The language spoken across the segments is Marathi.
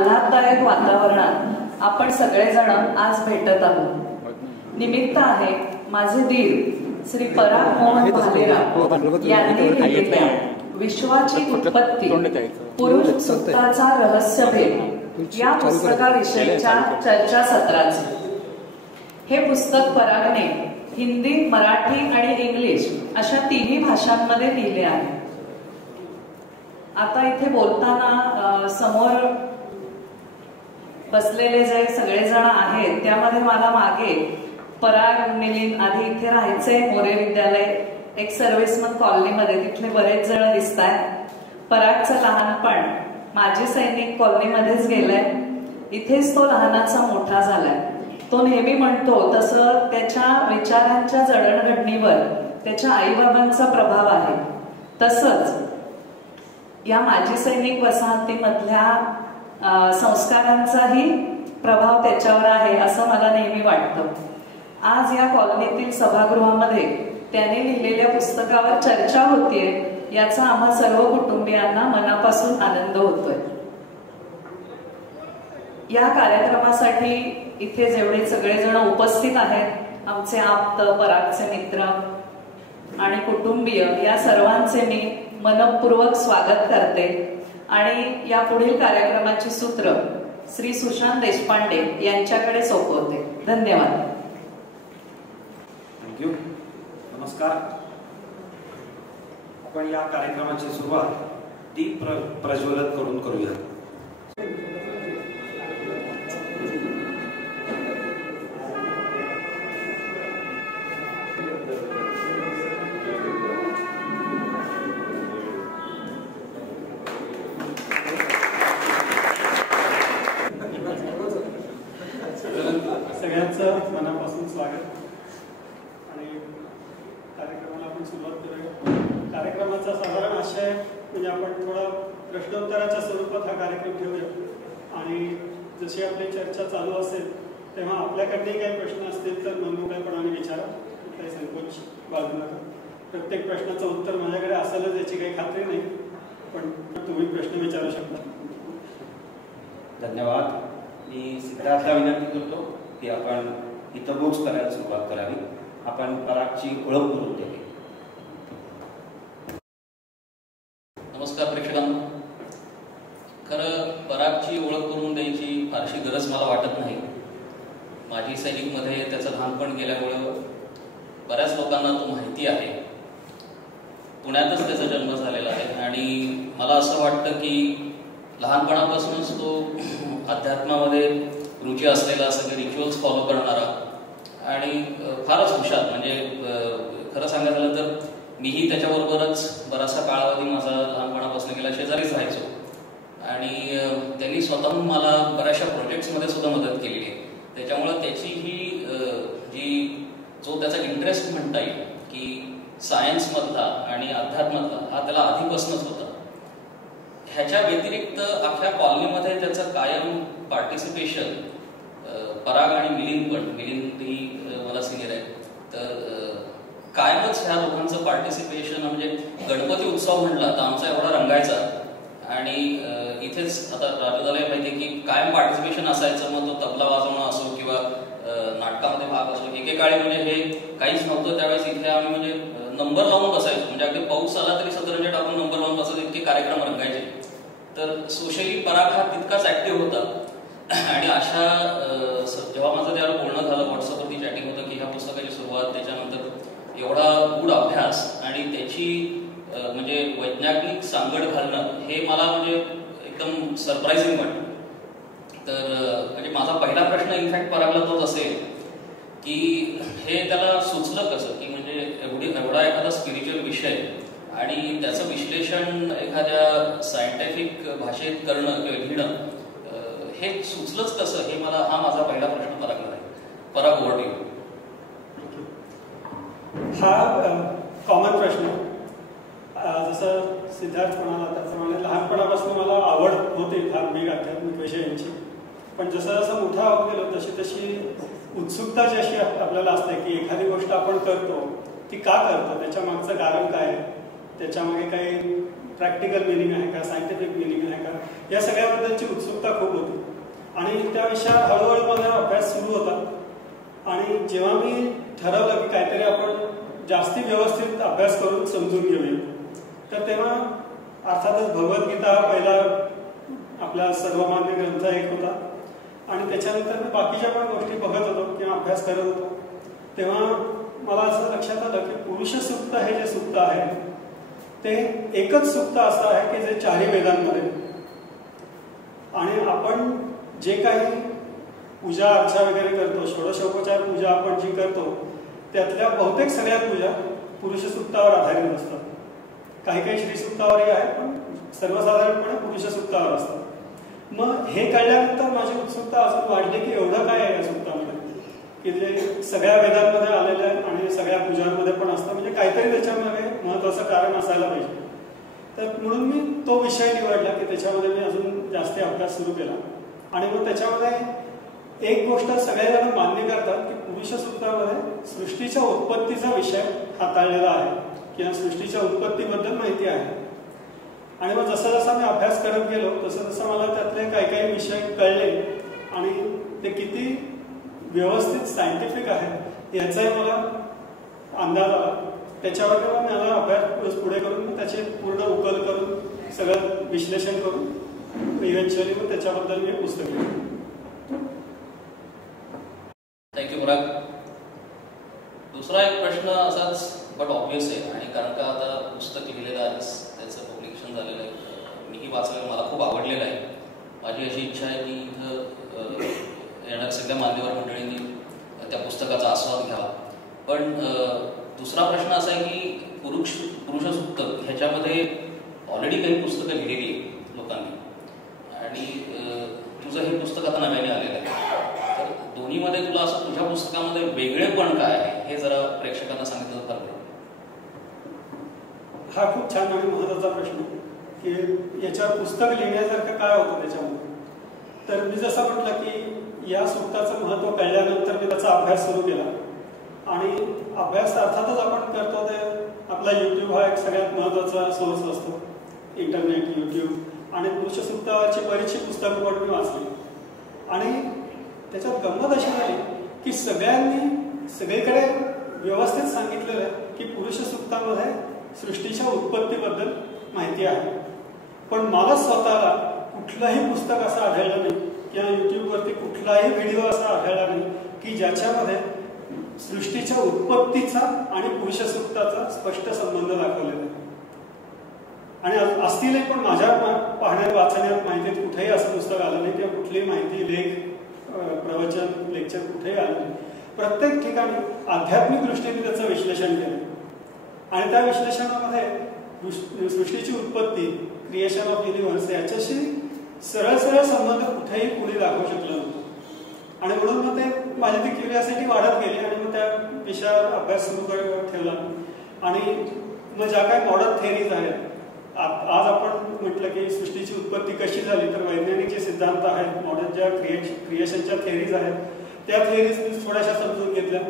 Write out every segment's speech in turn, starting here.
आल्हाददायक वातावरणात आपण सगळेजण आज भेटत आहोत. निमित्त आहे माझे दीर श्री पराग मोहन भालेराव यांनी लिहिलेल्या विश्वाची उत्पत्ती पुरुष सुप्ताचा रहस्यभेद या पुस्तकाविषयीच्या चर्चासत्राचे. हे पुस्तक परागने हिंदी, मराठी आणि इंग्लिश अशा तिन्ही भाषांमध्ये लिहिले आहे. आता इथे बोलताना समोर बसलेले जे सगळेजण आहेत त्यामध्ये मला मागे पराग, मिलिंद आधी इथे राहायचे मोरे विद्यालय एक सर्व्हिसमन कॉलनीमध्ये, तिथले बरेच जण दिसत आहेत. परागचं लहानपण माजी सैनिक कॉलनीमध्येच गेलंय. इथेच तो लहानाचा मोठा झालाय. तो नेहमी म्हणतो तसं त्याच्या विचारांच्या जडणघडणीवर त्याच्या आईबाबांचा प्रभाव आहे. तसंच या माजी सैनिक वसाहतीमधल्या संस्कारांचाही प्रभाव त्याच्यावर आहे असं मला नेहमी वाटतं. आज या कॉलनीतील सभागृहामध्ये त्याने लिहिलेल्या पुस्तकावर चर्चा होतीये याचा आम्हा सर्व कुटुंबियांना मनापासून आनंद होतोय. या कार्यक्रमासाठी इथे जेवढे सगळेजण उपस्थित आहेत, आमचे आप्त, परागचे मित्र आणि कुटुंबीय, या सर्वांचे मी मनपूर्वक स्वागत करते आणि या पुढील कार्यक्रमाची सूत्र श्री सुशांत देशपांडे यांच्याकडे सोपवते. धन्यवाद. थँक्यू. नमस्कार. आपण या कार्यक्रमाची सुरुवात दीप प्रज्वलित करून करूया. सगळ्यांचं मनापासून स्वागत आणि कार्यक्रमाला आपण सुरुवात करूया. कार्यक्रमाचा साधारण आशय म्हणजे आपण थोडा प्रश्नोत्तराच्या स्वरूपात हा कार्यक्रम ठेवूया आणि जशी आपली चर्चा चालू असेल तेव्हा आपल्याकडे काही प्रश्न असतील तर मनमोकळेपणाने विचारा, काही संकोच बाळगू नका. प्रत्येक प्रश्नाचं उत्तर माझ्याकडे असेलच याची काही खात्री नाही, पण तुम्ही प्रश्न विचारू शकता. धन्यवाद. मी सिद्धार्थला विनंती करतो की आपण इथं बुक्स करायला सुरुवात करावी. आपण परागची ओळख करून द्यावी. नमस्कार प्रेक्षकांनो. खरं परागची ओळख करून द्यायची फारशी गरज मला वाटत नाही. माजी सैनिकमध्ये त्याचं लहानपण गेल्यामुळं बऱ्याच लोकांना तो माहिती आहे. पुण्यातच त्याचा जन्म झालेला आहे आणि मला असं वाटतं की लहानपणापासूनच तो अध्यात्मामध्ये रुची असलेला, सगळे रिच्युअल्स फॉलो करणारा आणि फारच हुशार. म्हणजे खरं सांगायचं झालं तर मीही त्याच्याबरोबरच बराचसा कालावधी माझा लहानपणापासून गेला, शेजारीच राहायचो आणि त्यांनी स्वतःहून मला बऱ्याचशा प्रोजेक्ट्समध्ये सुद्धा मदत केलेली आहे. त्याच्यामुळं त्याची ही जो त्याचा इंटरेस्ट म्हणता येईल की सायन्समधला आणि अध्यात्मातला हा त्याला आधीपासूनच होता. ह्याच्या व्यतिरिक्त अख्ख्या कॉलनीमध्ये त्याचं कायम पार्टिसिपेशन, पराग आणि मिलिंद ही मला सिनियर आहे, तर कायमच ह्या लोकांचं पार्टिसिपेशन म्हणजे गणपती उत्सव म्हटला तर आमचा एवढा रंगायचा आणि इथेच आता राजूदाला माहिती आहे की कायम पार्टिसिपेशन असायचं. मग तो तबला वाजवणं असो किंवा नाटकामध्ये भाग असो, एकेकाळी म्हणजे हे काहीच नव्हतं त्यावेळेस इथे आम्ही म्हणजे नंबर लावून बसायचो. म्हणजे अगदी पाऊस आला तरी सतरंजी टाकून नंबर लावून बसायचो, इतके कार्यक्रम रंगायचे. तर सोशली पराग हा तितकाच ऍक्टिव्ह होता आणि अशा जेव्हा माझं त्यावर बोलणं झालं, व्हॉट्सअपवरती चॅटिंग होतं की ह्या पुस्तकाची सुरुवात, त्याच्यानंतर एवढा गूढ अभ्यास आणि त्याची म्हणजे वैज्ञानिक सांगड घालणं हे मला म्हणजे एकदम सरप्राइझिंग वाटतं. तर म्हणजे माझा पहिला प्रश्न इनफॅक्ट परागला तोच असेल की हे त्याला सुचलं कसं की म्हणजे एवढा एखादा स्पिरिच्युअल विषय आणि त्याचं विश्लेषण एखाद्या सायंटिफिक भाषेत करणं किंवा लिहिणं हे सुचलंच कसं, हे मला हा माझा पहिला प्रश्न परागला आहे. पराग, ओव्हर टू यू. हा कॉमन प्रश्न. जसं सिद्धार्थ म्हणाला त्याप्रमाणे लहानपणापासून मला आवड होती धार्मिक आध्यात्मिक विषयांची, पण जसं जसं मोठा होत गेलो तशी उत्सुकता जी अशी आपल्याला असते की एखादी गोष्ट आपण करतो ती का करतो, त्याच्या मागचं कारण काय, त्याच्यामागे काही प्रॅक्टिकल मिनिंग आहे का, सायंटिफिक मिनिंग आहे का, या सगळ्याबद्दलची उत्सुकता खूप होती. आणि त्या विषयात हळूहळू माझा अभ्यास सुरू होता. आणि जेव्हा मी ठरवलं की काहीतरी आपण जास्ती व्यवस्थित अभ्यास करून समजून घेऊया, तर तेव्हा अर्थातच भगवद्गीता हा पहिला आपला सर्वमान्य ग्रंथ एक होता. आणि त्याच्यानंतर मी बाकीच्या पण गोष्टी बघत होतो किंवा अभ्यास करत होतो, तेव्हा मला असं लक्षात आलं की पुरुष सूक्त हे जे सूक्त आहे ते एकच सूक्त असं आहे की जे 4 वेदांमध्ये. आणि आपण जे काही पूजा अर्चा वगैरे करतो, षोडशोपचार पूजा आपण जी करतो, त्यातल्या बहुतेक सगळ्या पूजा पुरुष सूक्तावर आधारित असतात. काही काही श्री सूक्तावरही आहे, पण सर्वसाधारणपणे पुरुष सूक्तावर असतात. मग हे कळल्यानंतर माझी उत्सुकता अजून वाढली की एवढं काय आहे या सूक्तामध्ये की जे सगळ्या वेदांमध्ये आलेलं आहे आणि सगळ्या पूजांमध्ये पण असतं, म्हणजे काहीतरी त्याच्यामध्ये महत्वाचं कारण असायला पाहिजे. तर म्हणून मी तो विषय निवडला की त्याच्यामध्ये मी अजून जास्त अभ्यास सुरू केला. आणि मग त्याच्यामध्ये एक गोष्ट सगळेजण मान्य करतात की पुरुष सूक्तामध्ये सृष्टीच्या उत्पत्तीचा विषय हाताळलेला आहे किंवा सृष्टीच्या उत्पत्तीबद्दल माहिती आहे. आणि मग जसं जसा मी अभ्यास करत गेलो तसं तसं मला त्यातले काही काही विषय कळले आणि ते किती व्यवस्थित सायंटिफिक आहे याचाही मला अंदाज आला. त्याच्यावर मला अभ्यास पुढे करून मी त्याचे पूर्ण उकल करून सगळं विश्लेषण करून इव्हेंच्युअली मग त्याच्याबद्दल मी पुस्तक लिहिलं. थँक्यू पराग. दुसरा एक प्रश्न असाच बट ऑब्वियस आहे, आणि कारण का आता पुस्तक लिहिलेलं आहे, त्याचं पब्लिकेशन झालेलं आहे, मीही वाचलेलं, मला खूप आवडलेलं आहे. माझी अशी इच्छा आहे की इथं येणाऱ्या सगळ्या मान्यवर मंडळींनी त्या पुस्तकाचा आस्वाद घ्यावा. पण दुसरा प्रश्न असा आहे की पुरुष सूक्त ह्याच्यामध्ये ऑलरेडी काही पुस्तकं लिहिलेली आहेत लोकांनी, आणि तुझं हे पुस्तक आता नव्याने आलेलं आहे. तर दोन्हीमध्ये तुला असं तुझ्या पुस्तकामध्ये वेगळेपण काय आहे हे जरा प्रेक्षकांना सांगितलं तर. हा खूप छान आणि महत्त्वाचा प्रश्न की याच्यावर पुस्तक लिहिण्यासारखं काय होतं त्याच्यामध्ये. तर मी जसं म्हटलं की या सूक्ताचं महत्त्व कळल्यानंतर मी त्याचा अभ्यास सुरू केला. आणि अभ्यास अर्थातच आपण करतो ते आपला यूट्यूब हा एक सगळ्यात महत्त्वाचा सोर्स असतो, इंटरनेट, यूट्यूब. आणि पुरुष सूक्तावरची बरीचशी पुस्तकं पण मी वाचली. आणि त्याच्यात गंमत अशी झाली की सगळ्यांनी सगळीकडे व्यवस्थित सांगितलेलं आहे की पुरुष सूक्तामध्ये सृष्टीच्या उत्पत्तीबद्दल माहिती आहे. पण मला स्वतःला कुठलंही पुस्तक असं आढळलं नाही किंवा यूट्यूबवरती कुठलाही व्हिडिओ असा आढळला नाही की ज्याच्यामध्ये सृष्टीच्या उत्पत्तीचा आणि पुरुष सूक्ताचा स्पष्ट संबंध दाखवलेला आहे. आणि असतीलही, पण माझ्या पाहण्यात वाचण्यात माहितीत कुठेही असं पुस्तक आलं नाही किंवा कुठलीही माहिती, लेख, प्रवचन, लेक्चर कुठेही आलं नाही. प्रत्येक ठिकाणी आध्यात्मिक दृष्टीने त्याचं विश्लेषण केलं. आणि त्या विश्लेषणामध्ये सृष्टीची उत्पत्ती, क्रिएशन ऑफ युनिव्हर्स याच्याशी सरळ सरळ संबंध कुठेही कुणी दाखवू शकलं नव्हतं. आणि म्हणून मग ते माझी ती क्युरिओसिटी वाढत गेली आणि मग त्या विषयावर अभ्यास सुरू ठेवला. आणि मग ज्या काही मॉडर्न थेअरीज आहेत, आज आपण म्हटलं की सृष्टीची उत्पत्ती कशी झाली, तर वैज्ञानिक जे सिद्धांत आहेत, मॉडर्न ज्या क्रिएशनच्या थेअरीज आहेत, त्या थेअरीज मी थोड्याशा समजून घेतल्या.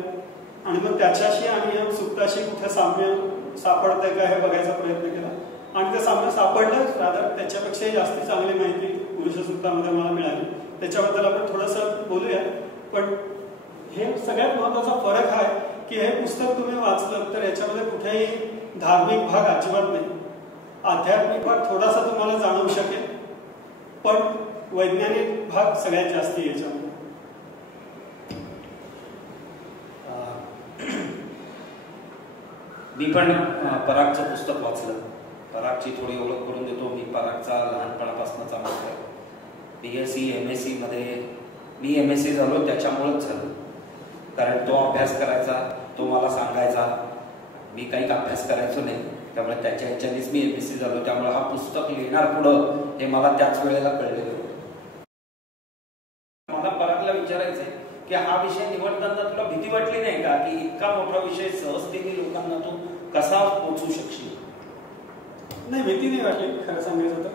आणि मग त्याच्याशी आणि या सूक्ताशी कुठे साम्य सापडतंय का हे बघायचा प्रयत्न केला. आणि ते साम्य सापडलं, रादर त्याच्यापेक्षाही जास्ती चांगली माहिती पुरुष सूक्तामध्ये मला मिळाली. त्याच्याबद्दल आपण थोडंसं बोलूया. पण हे सगळ्यात महत्त्वाचा फरक हा आहे की हे पुस्तक तुम्ही वाचलं तर याच्यामध्ये कुठेही धार्मिक भाग अजिबात नाही. आध्यात्मिक भाग थोडासा तुम्हाला जाणवू शकेल, पण वैज्ञानिक भाग सगळ्यात जास्ती याच्यामध्ये. मी पण परागचं पुस्तक वाचलं. परागची थोडी ओळख करून देतो. मी परागचा लहानपणापासूनचा मित्र आहे. BSc MSc मध्ये मी MSc झालो त्याच्यामुळेच झालो, कारण तो अभ्यास करायचा, तो मला सांगायचा, मी काही अभ्यास करायचो नाही, त्यामुळे त्याच्या ह्याच्यानेच मी MSc झालो. त्यामुळे हा पुस्तक लिहिणार पुढं हे मला त्याच वेळेला कळलेलं होतं. मला परागला विचारायचं आहे की हा विषय निवडताना तुला भीती वाटली नाही का की इतका मोठा विषय सहजतेने लोकांना तू कसा पोहोचू शकशील? नाही, भीती नाही वाटली खरं सांगायचं तर.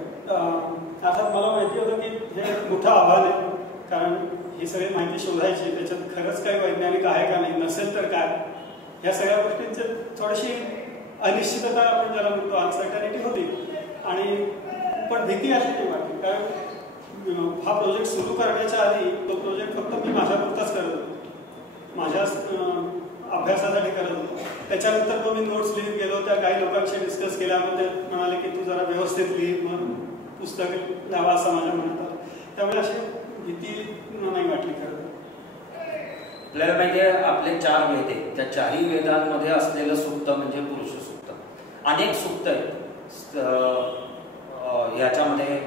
अर्थात मला माहिती होतं की हे मोठं आव्हान आहे, कारण ही सगळी माहिती शोधायची, त्याच्यात खरंच काही वैज्ञानिक आहे का नाही, नसेल तर काय, या सगळ्या गोष्टींची थोडीशी अनिश्चितता आपण ज्याला म्हणतो अनसर्टनिटी होती. आणि पण भीती अशी नाही वाटली, कारण हा प्रोजेक्ट सुरू करण्याच्या आधी तो प्रोजेक्ट फक्त मी माझ्यापुरताच करत होतो, माझ्या अभ्यासासाठी करत होतो. त्याच्यानंतर मग मी नोट्स लिहित गेलो, त्या काही लोकांशी डिस्कस केल्यामध्ये म्हणाले की तू जरा व्यवस्थित लिहि, मग पुस्तक लावा असं माझ्या मनात आलं. त्यामुळे अशी भीती नाही वाटली खरं. आपल्याला म्हणजे आपले 4 वेद आहेत, त्या 4ही वेदांमध्ये असलेलं सुक्त म्हणजे पुरुष सुक्त. अनेक सुक्त आहेत याच्यामध्ये.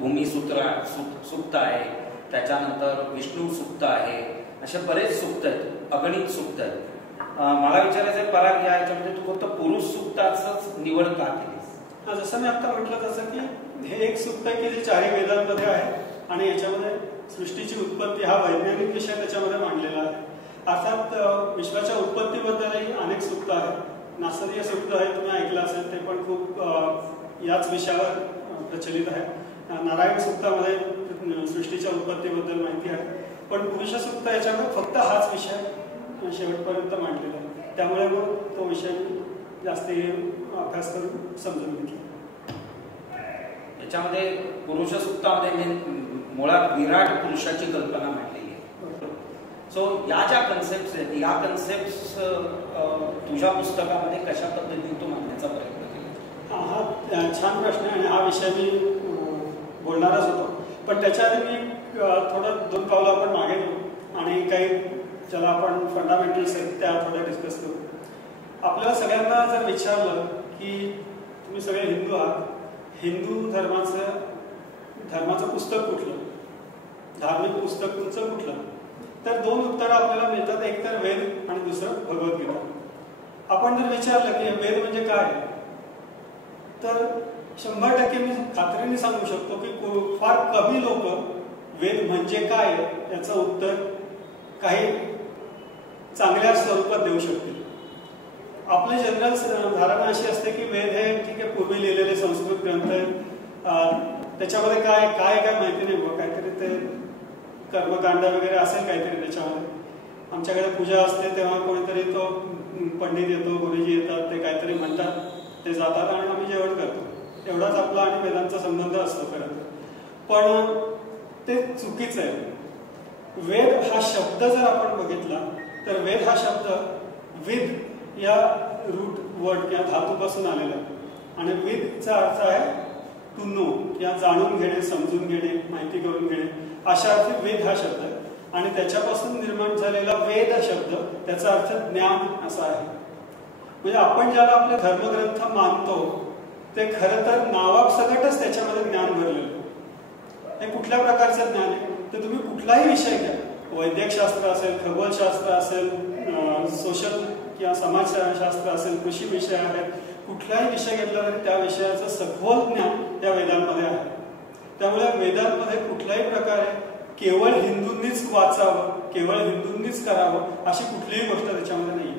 भूमी सुक्त आहे, त्याच्यानंतर विष्णू सुक्त आहे, असे बरेच सुक्त आहेत, अगणित सुक्त आहेत. मला विचारायचं पराग, याच्यामध्ये तू फक्त पुरुष सुक्ताच निवड का केलीस? जसं मी आता म्हटलं तसं की हे एक सुक्त आहे की जे 4ही वेदांमध्ये आहे आणि याच्यामध्ये सृष्टीची उत्पत्ती हा वैज्ञानिक विषय त्याच्यामध्ये मांडलेला आहे. अर्थात विश्वाच्या उत्पत्तीबद्दलही अनेक सुक्त आहेत. नासदीय सुक्त आहे, तुम्ही ऐकलं असेल, ते पण खूप याच विषयावर प्रचलित आहे. नारायण सुक्तामध्ये सृष्टीच्या उत्पत्तीबद्दल माहिती आहे, पण पुरुष सुक्त याच्यामध्ये फक्त हाच विषय शेवटपर्यंत मांडलेला आहे. त्यामुळे मग तो विषय जास्ती अभ्यास करून समजून घेतला. याच्यामध्ये पुरुष सुक्तामध्ये मुळात विराट पुरुषाची कल्पना मांडलेली आहे. सो या ज्या कन्सेप्ट आहेत, या कन्सेप्ट तुझ्या पुस्तकामध्ये कशा पद्धतीने तू मांडण्याचा प्रयत्न केला? हा छान प्रश्न आहे आणि हा विषय मी बोलणारच होतो. पण त्याच्या आधी मी थोडं 2 पावलं आपण मागे घेऊ आणि काही ज्याला आपण फंडामेंटल्स आहेत त्या थोड्या डिस्कस करू. आपल्याला सगळ्यांना जर विचारलं की तुम्ही सगळे हिंदू आहात, हिंदू धर्माचं पुस्तक कुठलं, धार्मिक पुस्तक तुमचं कुठलं, तर 2 उत्तरं आपल्याला मिळतात. एक तर वेद आणि दुसरं भगवद्गीता. आपण जर विचारलं की वेद म्हणजे काय, तर 100% मी खात्रीने सांगू शकतो की फार कमी लोक वेद म्हणजे काय याचं उत्तर काही चांगल्या स्वरूपात देऊ शकतील. आपली जनरल धारणा अशी असते की वेद हे ठीक आहे, पूर्वी लिहिलेले संस्कृत ग्रंथ आहेत, त्याच्यामध्ये काय माहिती नाही, काहीतरी ते कर्मकांड वगैरे असेल काहीतरी त्याच्यामध्ये. आमच्याकडे पूजा असते तेव्हा कोणीतरी तो पंडित येतो, गुरुजी येतात, ते काहीतरी म्हणतात, ते जातात आणि आम्ही जेवण करतो. एवढाच आपला आणि वेदांचा संबंध असतो खरं तर. पण ते चुकीचं आहे. वेद हा शब्द जर आपण बघितला तर वेद हा शब्द विद या रूट वर्ड किंवा धातूपासून आलेला आहे. आणि विदचा अर्थ आहे टू नो किंवा जाणून घेणे, समजून घेणे, माहिती करून घेणे, अशा अर्थी वेद हा शब्द आहे. आणि त्याच्यापासून निर्माण झालेला वेद शब्द त्याचा अर्थ ज्ञान असा आहे. म्हणजे आपण ज्याला आपले धर्मग्रंथ मानतो ते खरं तर नावासकटच त्याच्यामध्ये ज्ञान भरलेलं. हे कुठल्या प्रकारचं ज्ञान आहे, तर तुम्ही कुठलाही विषय घ्या, वैद्यकशास्त्र असेल, खगोलशास्त्र असेल, सोशल किंवा समाजशास्त्र असेल, कृषी विषय आहेत, कुठलाही विषय घेतला तरी त्या विषयाचं सखोल ज्ञान या वेदांमध्ये आहे. त्यामुळे वेदांमध्ये कुठल्याही प्रकारे केवळ हिंदूंनीच वाचावं, केवळ हिंदूंनीच करावं अशी कुठलीही गोष्ट त्याच्यामध्ये नाही.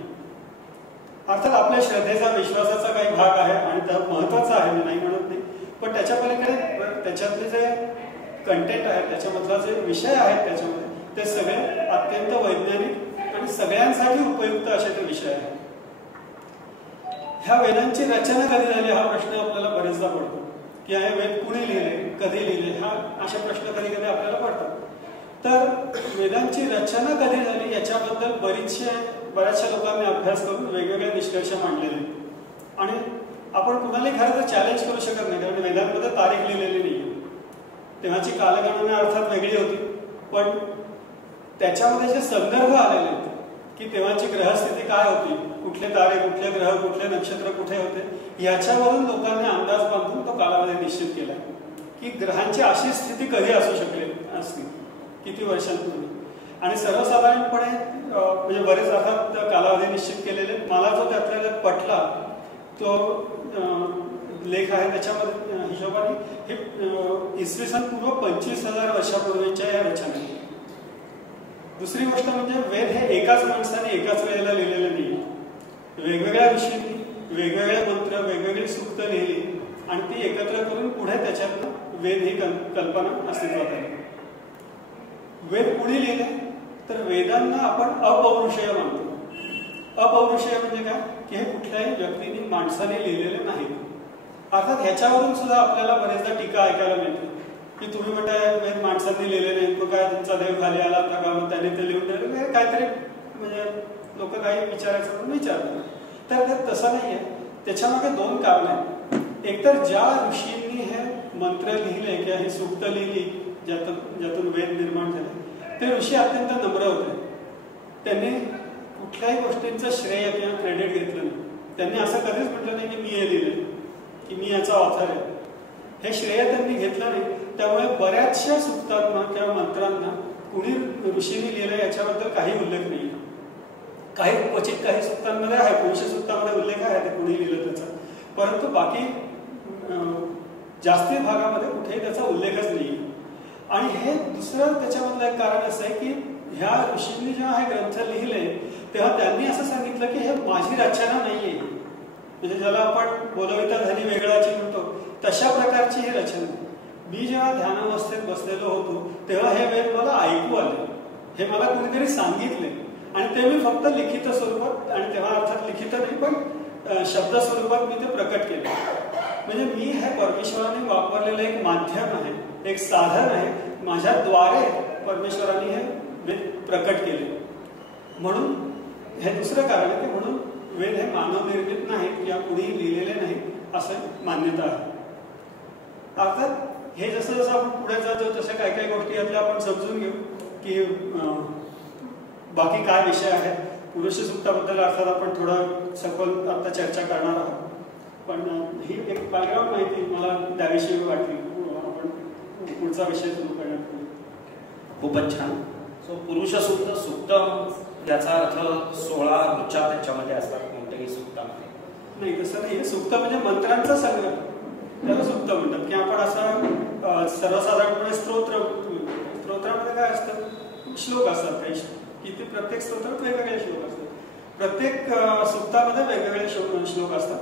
अर्थात आपल्या श्रद्धेचा, विश्वासाचा काही भाग आहे आणि त्या महत्वाचा आहे, मी नाही म्हणत नाही, पण त्याच्या पलीकडे त्याच्यातले जे कंटेंट आहे, त्याच्यामधला जे विषय आहेत त्याच्यामध्ये, ते सगळे अत्यंत वैज्ञानिक आणि सगळ्यांसाठी उपयुक्त असे ते विषय आहेत. ह्या वेदांची रचना कधी झाली हा प्रश्न आपल्याला बरेचदा पडतो की हे वेद कुणी लिहिले, कधी लिहिले, हा असे प्रश्न कधी कधी आपल्याला पडतात. तर वेदांची रचना कधी झाली याच्याबद्दल बऱ्याचशा लोकांनी अभ्यास करून वेगवेगळे निष्कर्ष मांडलेले. आणि आपण कुणालाही खरं तर चॅलेंज करू शकत नाही, कारण वेदांमध्ये तारीख लिहिलेली नाही. तेव्हाची कालगणना अर्थात वेगळी होती, पण त्याच्यामध्ये जे संदर्भ आलेले आहेत की तेव्हाची ग्रहस्थिती काय होती, कुठले तारे, कुठले ग्रह, कुठले नक्षत्र कुठे होते, याच्यावरून लोकांनी अंदाज बांधून तो कालावधी निश्चित केला की ग्रहांची अशी स्थिती कधी असू शकली असती, किती वर्षांपूर्वी. आणि सर्वसाधारणपणे म्हणजे बरेच अर्थात कालावधी निश्चित केलेले. मला जो त्यातल्या पटला तो लेख आहे, त्याच्यामध्ये हिशोबाने हे इसवी सन पूर्व 25,000 वर्षापूर्वीच्या या रचना. दुसरी गोष्ट म्हणजे वेद हे एकाच माणसाने एकाच वेळेला लिहिलेले नाही. वेगवेगळ्या ऋषींनी वेगवेगळे मंत्र, वेगवेगळी सूक्त लिहिली आणि ती एकत्र करून पुढे त्याच्यातनं वेद ही कल्पना अस्तित्वात आली. वेद कुणी लिहिले तर वेदांना आपण अपौरुषेय मानतो. अपौरुषेय म्हणजे काय की हे कुठल्याही व्यक्तीने माणसाने लिहिलेले नाही. अर्थात ह्याच्यावरून सुद्धा आपल्याला बरेचदा टीका ऐकायला मिळते की तुम्ही म्हणताय माणसांनी लिहिले नाही, तो काय तुमचा देव खाली आला होता का, मग त्याने ते लिहून दिलं काहीतरी, म्हणजे लोक काही विचारायचं म्हणून विचारतात. तर ते तसं नाही आहे. त्याच्यामागे दोन कारण आहेत. एकतर ज्या ऋषींनी हे मंत्र लिहिले किंवा ही सूक्त लिहिली ज्यातून वेद निर्माण झाले, ते ऋषी अत्यंत नम्र होते. त्यांनी कुठल्याही गोष्टींचं श्रेय किंवा क्रेडिट घेतलं नाही. त्यांनी असं कधीच म्हटलं नाही की मी हे लिहिले, की मी याचा ऑथर आहे. हे श्रेय त्यांनी घेतलं नाही. त्यामुळे बऱ्याचशा सूक्तांना किंवा मंत्रांना कुणी ऋषींनी लिहिलं याच्याबद्दल काही उल्लेख नाही. काही क्वचित काही सूक्तांमध्ये आहे, पुरुष सूक्तामध्ये उल्लेख आहे ते कुणी लिहिलं त्याचा, परंतु बाकी जास्ती भागामध्ये कुठेही त्याचा उल्लेखच नाही. आणि हे दुसरं त्याच्यामधलं एक कारण असं आहे की ह्या ऋषींनी जेव्हा हे ग्रंथ लिहिले तेव्हा त्यांनी असं सांगितलं की हे माझी रचना नाहीये, म्हणजे ज्याला आपण बोलविता धनी वेगळाची म्हणतो तशा प्रकारची ही रचना. मी जेव्हा ध्यानावस्थेत बसलेलो होतो तेव्हा हे वेद मला ऐकू आले, हे मला कुणीतरी सांगितले आणि ते मी फक्त लिखित स्वरूपात, आणि तेव्हा अर्थात लिखित नाही पण शब्द स्वरूपात मी ते प्रकट केले. म्हणजे मी हे परमेश्वराने वापरलेलं एक माध्यम आहे, एक साधन आहे, माझ्याद्वारे परमेश्वराने हे वेद प्रकट केले. म्हणून हे दुसरं कारण आहे की म्हणून वेद हे मानवनिर्मित नाहीत किंवा कुणी लिहिलेले नाही असं मान्यता आहे. अर्थात हे जसं जसं आपण पुढे जातो तशा काही काही गोष्टी यातल्या आपण समजून घेऊ की बाकी काय विषय आहेत. पुरुष सूक्ताबद्दल अर्थात आपण थोडं सखोल आता चर्चा करणार आहोत, पण ही एक बॅकग्राऊंड माहिती मला त्याविषयी वाटली. आपण पुढचा विषय सुरू करण्यापूर्वी खूपच छान. सो पुरुष सूक्त, सूक्त याचा अर्थ 16 ऋचा त्याच्यामध्ये असतात कोणत्याही सूक्तामध्ये? नाही, तसं नाही. सूक्त म्हणजे मंत्रांचा संग्रह, त्याला सूक्त म्हणतात. की आपण असं सर्वसाधारणपणे स्तोत्रामध्ये काय असतं, श्लोक असतात काही, की ते प्रत्येक स्तोत्रात वेगवेगळे श्लोक असतात. प्रत्येक सूक्तामध्ये वेगवेगळे श्लोक असतात.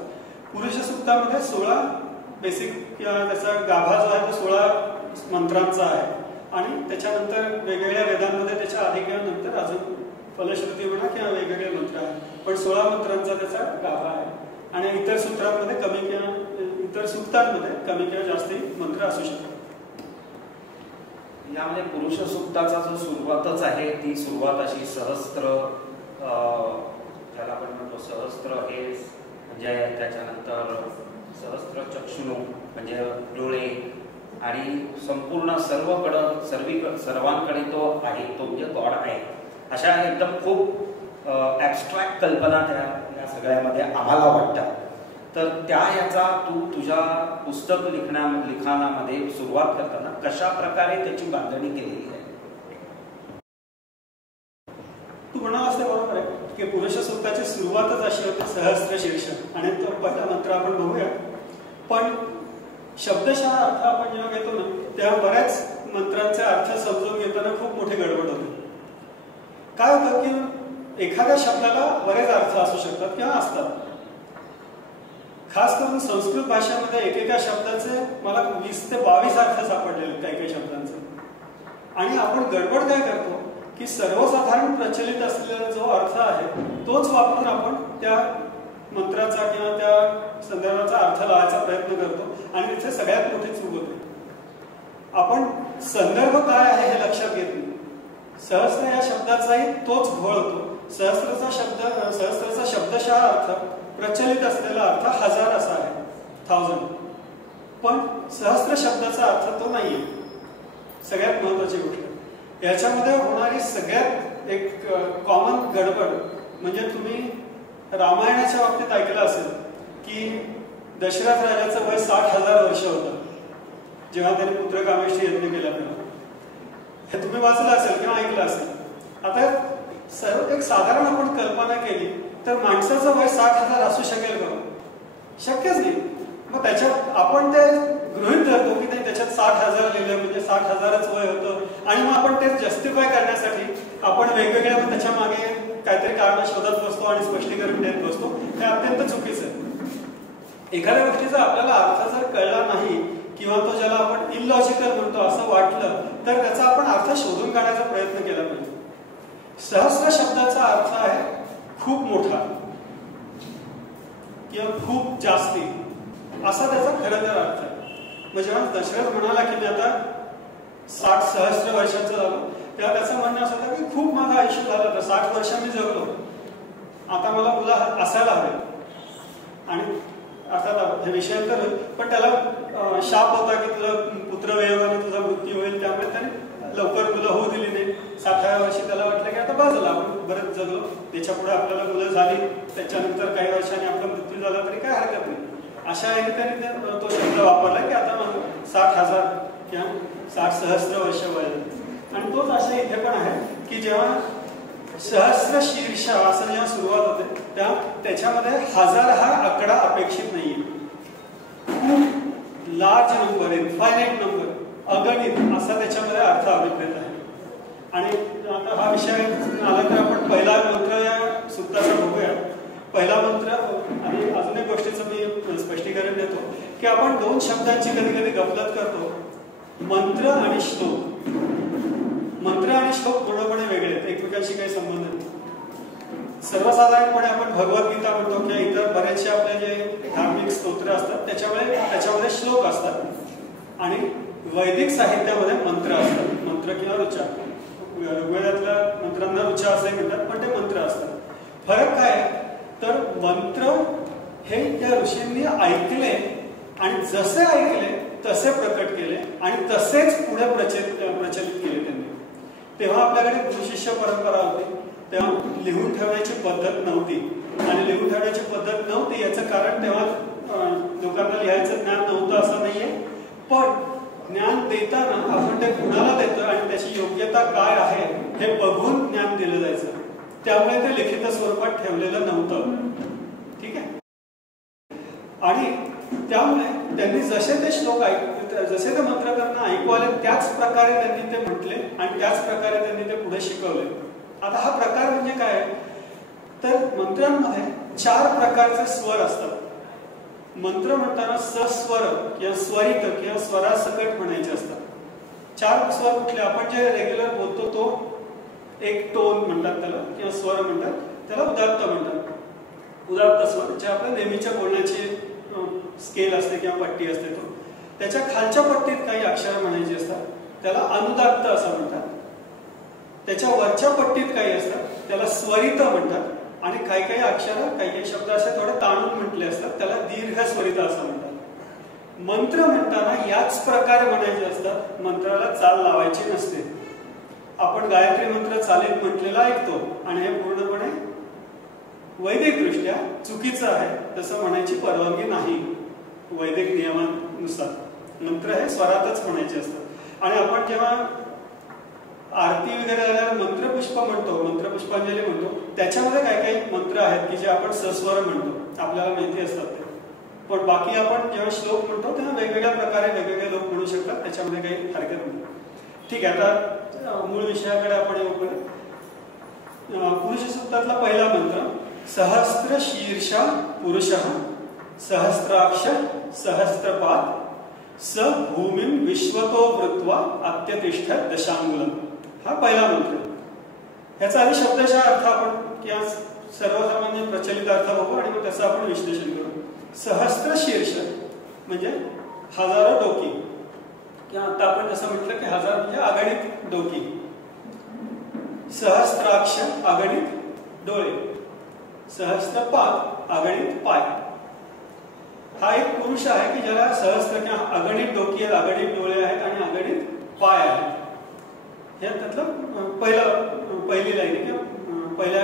पुरुष सूक्तामध्ये 16 बेसिक किंवा त्याचा गाभा जो आहे तो 16 मंत्रांचा आहे. आणि त्याच्यानंतर वेगवेगळ्या वेदांमध्ये त्याच्या आधी किंवा नंतर अजून फलश्रुती म्हणा किंवा वेगवेगळे मंत्र आहेत, पण 16 मंत्रांचा त्याचा गाभा आहे. आणि इतर सूत्रांमध्ये कमी किंवा इतर सूक्तांमध्ये कमी किंवा जास्त मंत्र असू शकतात. यामध्ये पुरुष सूक्ताचा जो सुरुवातच आहे ती सुरुवात अशी सहस्त्र, ज्याला आपण म्हणतो सहस्त्र हे म्हणजे त्याच्यानंतर सहस्त्र चक्षुनु म्हणजे डोळे, आणि संपूर्ण सर्वांकडे तो आहे, तो म्हणजे गॉड आहे. अशा एकदम खूप ॲबस्ट्रॅक्ट कल्पना त्या सगळ्यामध्ये आम्हाला वाटतात. तर याचा तू तुझ्या पुस्तक लिखाणामध्ये सुरुवात करताना कशा प्रकारे त्याची बांधणी केलेली आहे? तू म्हणालास ते बरोबर आहे की पुरुष सूक्ताची सुरुवातच अशी होती सहस्त्र शीर्षक, आणि तो पहिला मंत्र आपण बघूया. पण शब्दशः अर्थ आपण जेव्हा घेतो ना तेव्हा बऱ्याच मंत्रांचे अर्थ समजून घेताना खूप मोठी गडबड होते. काय होतं की एखाद्या शब्दाला बरेच अर्थ असू शकतात किंवा असतात. खास करून संस्कृत भाषेमध्ये एकेका शब्दाचे मला 20 ते 22 अर्थ सापडलेले काही काही शब्दांचे. आणि आपण गडबड काय करतो की सर्वसाधारण प्रचलित असलेला जो अर्थ आहे तोच वापरून आपण त्या मंत्राचा किंवा त्या संदर्भाचा अर्थ लावायचा प्रयत्न करतो, आणि तिथे सगळ्यात मोठी चूक होते. आपण संदर्भ काय आहे हे लक्षात घेत नाही. सहस्त्र या शब्दाचाही तोच घोळ होतो. सहस्त्राचा शब्दशः अर्थ, प्रचलित असलेला अर्थ 1000 असा आहे, 1000. पण सहस्त्र शब्दाचा अर्थ तो नाहीये. सगळ्यात महत्वाची गोष्ट याच्यामध्ये होणारी सगळ्यात एक कॉमन गडबड म्हणजे तुम्ही रामायणाच्या बाबतीत ऐकलं असेल की दशरथ राजाचं वय 60,000 वर्ष होतं जेव्हा त्याने पुत्रकामेष्ठी यज्ञ केला. हे तुम्ही वाचलं असेल किंवा ऐकलं असेल. आता एक साधारण आपण कल्पना केली तर माणसाचं वय 60,000 असू शकेल का? शक्यच नाही. मग त्याच्यात आपण ते गृहीत धरतो की नाही त्याच्यात 60,000 लिहिलं म्हणजे 60,000च वय होतं, आणि मग आपण ते जस्टिफाय करण्यासाठी आपण वेगवेगळ्या त्याच्या मागे काहीतरी कारण शोधत बसतो आणि स्पष्टीकरण देत बसतो. हे अत्यंत चुकीचं आहे. एखाद्या गोष्टीचा आपल्याला अर्थ जर कळला नाही किंवा तो ज्याला आपण इलॉजिकल म्हणतो असं वाटलं तर त्याचा आपण अर्थ शोधून काढायचा प्रयत्न केला पाहिजे. सहस्त्र शब्दाचा अर्थ आहे खूप मोठा किंवा खूप जास्ती असा त्याचा खरं तर अर्थ आहे. मग जेव्हा दशरथ म्हणाला की मी आता 60 सहस्र वर्षाचा झालो, तेव्हा त्याचं म्हणणं असं होतं की खूप माझं आयुष्य झालं, तर 60 वर्ष मी जगलो, आता मला मुलं असायला हवे. आणि अर्थात हे विषयांतर होईल, पण त्याला शाप होता की तुझा पुत्रवियोगाने तुझा मृत्यू होईल, त्यामुळे त्याने लवकर मुलं होऊ दिली नाही. 60व्या वर्षी त्याला वाटलं की आता बाजूला आपण बरंच जगलो, त्याच्या पुढे आपल्याला मुलं झाली, त्याच्यानंतर काही वर्षांनी आपला मृत्यू झाला तरी काय हरकत नाही. अशा याने त्याने तो शब्द वापरला की आता मला 60,000 किंवा 60 सहस्र वर्ष वय. आणि तोच अशा इथे पण आहे की जेव्हा सहस्र शीर्ष असं जेव्हा सुरुवात होते त्याच्यामध्ये 1000 हा आकडा अपेक्षित नाहीये. खूप लार्ज नंबर, इन्फायनाइट नंबर, अगणित असा त्याच्यामध्ये अर्थ अभिप्रेत आहे. आणि आता हा विषय आला तर आपण पहिला मंत्र या सूक्ताचा बघूया. पहिला मंत्र आणि अजून एक गोष्टीचं मी स्पष्टीकरण देतो की आपण 2 शब्दांची कधी कधी गफलत करतो, मंत्र आणि श्लोक. मंत्र आणि श्लोक पूर्णपणे वेगळे आहेत, एकमेकांशी काही संबंध नाही. सर्वसाधारणपणे आपण भगवद्गीता म्हणतो किंवा इतर बरेचसे आपले जे धार्मिक स्तोत्र असतात त्याच्यामध्ये श्लोक असतात आणि वैदिक साहित्यामध्ये मंत्र असतात, मंत्र किंवा ऋचा. ऋग्वेदातल्या मंत्रांना ऋचा असे म्हणतात, पण ते मंत्र असतात. फरक काय आहे तर मंत्र हे त्या ऋषींनी ऐकले आणि जसे ऐकले तसे प्रकट केले आणि तसेच पुढे प्रचलित केले त्यांनी. तेव्हा आपल्याकडे गुरुशिष्य परंपरा होती, तेव्हा लिहून ठेवण्याची पद्धत नव्हती. आणि लिहून ठेवण्याची पद्धत नव्हती याचं कारण तेव्हा लोकांना लिहायचं ज्ञान नव्हतं असं नाहीये, पण ज्ञान देताना आपण ते कुणाला देतो आणि त्याची योग्यता काय आहे हे बघून ज्ञान दिलं जायचं. त्यामुळे ते लिखित स्वरूपात ठेवलेलं नव्हतं. ठीक आहे. आणि त्यामुळे त्यांनी जसे ते श्लोक जसे ते मंत्र त्यांना ऐकू आले त्याच प्रकारे त्यांनी ते म्हटले आणि त्याच प्रकारे त्यांनी ते पुढे शिकवले. आता हा प्रकार म्हणजे काय तर मंत्रांमध्ये 4 प्रकारचे स्वर असतात. मंत्र म्हणताना सस्वर किंवा स्वरित किंवा स्वरासकट म्हणायचे असतात. 4 स्वर कुठले आपण जे रेग्युलर बोलतो तो एक टोन म्हणतात त्याला किंवा स्वर म्हणतात, त्याला उदात्त म्हणतात. उदात्त स्वर जे आपल्या नेहमीच्या बोलण्याची स्केल असते किंवा पट्टी असते, तो त्याच्या खालच्या पट्टीत काही अक्षर म्हणायची असतात, त्याला अनुदात्त असं म्हणतात. त्याच्या वरच्या पट्टीत काही असतात त्याला स्वरित म्हणतात. आणि काही काही अक्षर काही शब्द असे थोडे ताणून म्हटले असतात, त्याला दीर्घ स्वरित असं म्हणतात. मंत्र म्हणताना याच प्रकारे म्हणायचे असतात, मंत्राला चाल लावायची नसते. आपण गायत्री मंत्र चालीत म्हटलेला ऐकतो आणि हे पूर्णपणे वैदिकदृष्ट्या चुकीचं आहे, तसं म्हणायची परवानगी नाही. वैदिक नियमानुसार मंत्र हे स्वरातच म्हणायचे असतात. आणि आपण जेव्हा आरती वगैरे झाल्यावर मंत्रपुष्प म्हणतो, मंत्रपुष्पांजली म्हणतो, त्याच्यामध्ये काही काही मंत्र आहेत की जे आपण सस्वर म्हणतो, आपल्याला माहिती असतात ते. पण बाकी आपण जेव्हा श्लोक म्हणतो तेव्हा वेगवेगळ्या प्रकारे वेगवेगळे लोक म्हणू शकतात, त्याच्यामध्ये काही हरकत नाही. ठीक आहे. आता मूळ विषयाकडे आपण येऊ. पुरुष सूक्तातला पहिला मंत्र सहस्त्र शीर्ष पुरुष सहस्त्राक्ष सहस्त्रपाद स भूमिं विश्वतो वृत्वा अत्यतिष्ठ दशांगुलम. हा पहिला मंत्र. ह्याचा आधी शब्दशः अर्थ आपण किंवा सर्वसामान्य प्रचलित अर्थ बघू आणि मग त्याचं आपण विश्लेषण करू. सहस्त्र शीर्ष म्हणजे 1000 डोकी किंवा आता आपण जसं म्हटलं की 1000 म्हणजे अगणित डोकी. सहस्त्राक्ष अगणित डोळे, सहस्त्रपाद अगणित पाय. हा एक पुरुष आहे की ज्याला सहस्त्र किंवा अगणित डोकी आहेत, अगणित डोळे आहेत आणि अगणित पाय आहेत. हे त्यातलं पहिली लाईन किंवा पहिला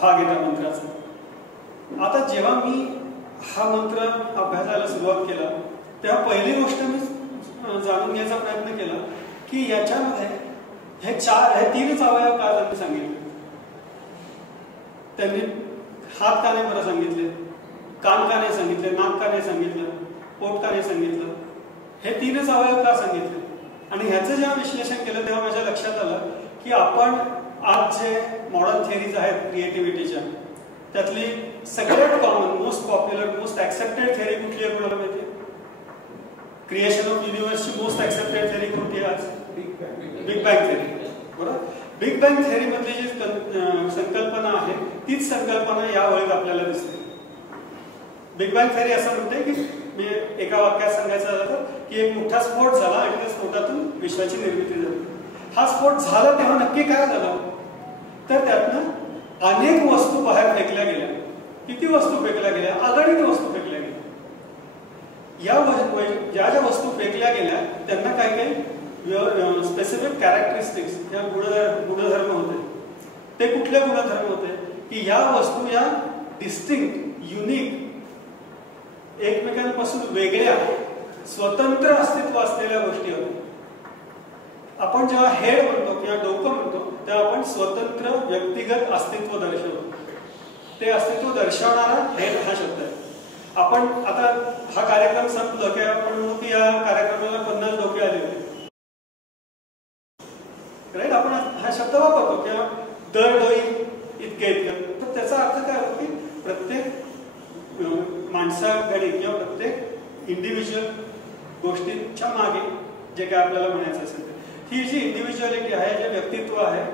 भाग आहे त्या मंत्राचा. आता जेव्हा मी हा मंत्र अभ्यासाला सुरुवात केला तेव्हा पहिली गोष्ट मी जाणून घ्यायचा प्रयत्न केला की याच्यामध्ये हे 3च अवयव का त्यांनी सांगितले. त्यांनी हात का नाही बरं सांगितले, कान का नाही सांगितले, नाक का नाही सांगितलं, पोट का नाही सांगितलं, हे 3च अवयव का सांगितले. आणि ह्याचं जेव्हा विश्लेषण केलं तेव्हा माझ्या लक्षात आलं की आपण आज जे मॉडर्न थिअरीज आहेत क्रिएटिव्हिटीच्या त्यातली सगळ्यात common, most popular, most accepted theory कुठली आहे कोणाला माहिती? क्रिएशन ऑफ युनिव्हर्सची मोस्ट ऍक्सेप्टेड थिअरी कोणती आहे आज? Big bang theory. बरोबर. बिग बँग थिअरी मधली जी संकल्पना आहे तीच संकल्पना या वळीत आपल्याला दिसते. बिग बँग थिअरी असं म्हणते की मी एका वाक्यात सांगायचं झालं तर की एक मोठा स्फोट झाला आणि त्या स्फोटातून विश्वाची निर्मिती झाली. हा स्फोट झाला तेव्हा नक्की काय झालं तर त्यातनं अनेक वस्तू बाहेर फेकल्या गेल्या. किती वस्तू फेकल्या गेल्या? अगणित वस्तू फेकल्या गेल्या. ज्या ज्या वस्तू फेकल्या गेल्या त्यांना काही काही स्पेसिफिक कॅरेक्टरिस्टिक्स या गुणधर्म होते. ते कुठले गुणधर्म होते की या वस्तू या डिस्टिंक्ट युनिक एकमेकांपासून वेगळ्या स्वतंत्र अस्तित्व असलेल्या गोष्टी होत्या. आपण जेव्हा हेड म्हणतो किंवा डोकं म्हणतो तेव्हा आपण स्वतंत्र व्यक्तिगत अस्तित्व दर्शवतो. ते अस्तित्व दर्शवणारा हेड हा शब्द आहे. आपण आता हा कार्यक्रम संपलं की आपण म्हणू की या कार्यक्रमाला 50 डोके आले होते, राईट. आपण हा शब्द वापरतो किंवा दर डोई इतके इतकं. तर त्याचा अर्थ काय होतो की प्रत्येक माणसाकडे किंवा प्रत्येक इंडिव्हिज्युअल गोष्टींच्या मागे जे काय आपल्याला म्हणायचं असेल ही जी इंडिव्हिज्युअलिटी आहे, जे व्यक्तित्व आहे,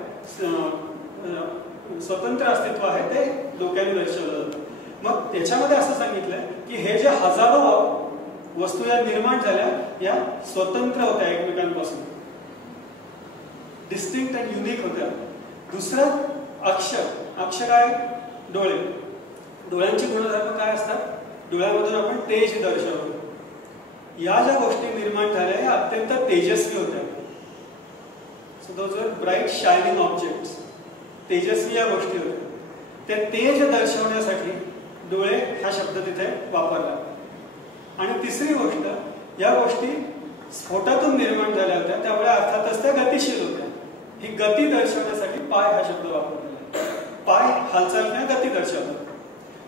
स्वतंत्र अस्तित्व आहे ते डोक्याने दर्शवलं जातं. मग त्याच्यामध्ये असं सांगितलंय की हे जे हजारो वस्तू या निर्माण झाल्या या स्वतंत्र होत्या एकमेकांपासून, डिस्टिंक्ट अँड युनिक होत्या. दुसरं अक्ष काय? डोळे. डोळ्यांची गुणधर्म काय असतात? डोळ्यामधून आपण तेज दर्शवतो. या ज्या गोष्टी निर्माण झाल्या या अत्यंत तेजस्वी होत्या. So those were bright shining objects. तेजस्वी या गोष्टी होत्या. ते तेज दर्शवण्यासाठी डोळे हा शब्द तिथे वापरला. आणि तिसरी गोष्ट, या गोष्टी स्फोटातून निर्माण झाल्या होत्या त्यामुळे अर्थातच त्या गतिशील होत्या. ही गती दर्शवण्यासाठी पाय हा शब्द वापरलेला. पाय हालचाल किंवा गती दर्शवतात.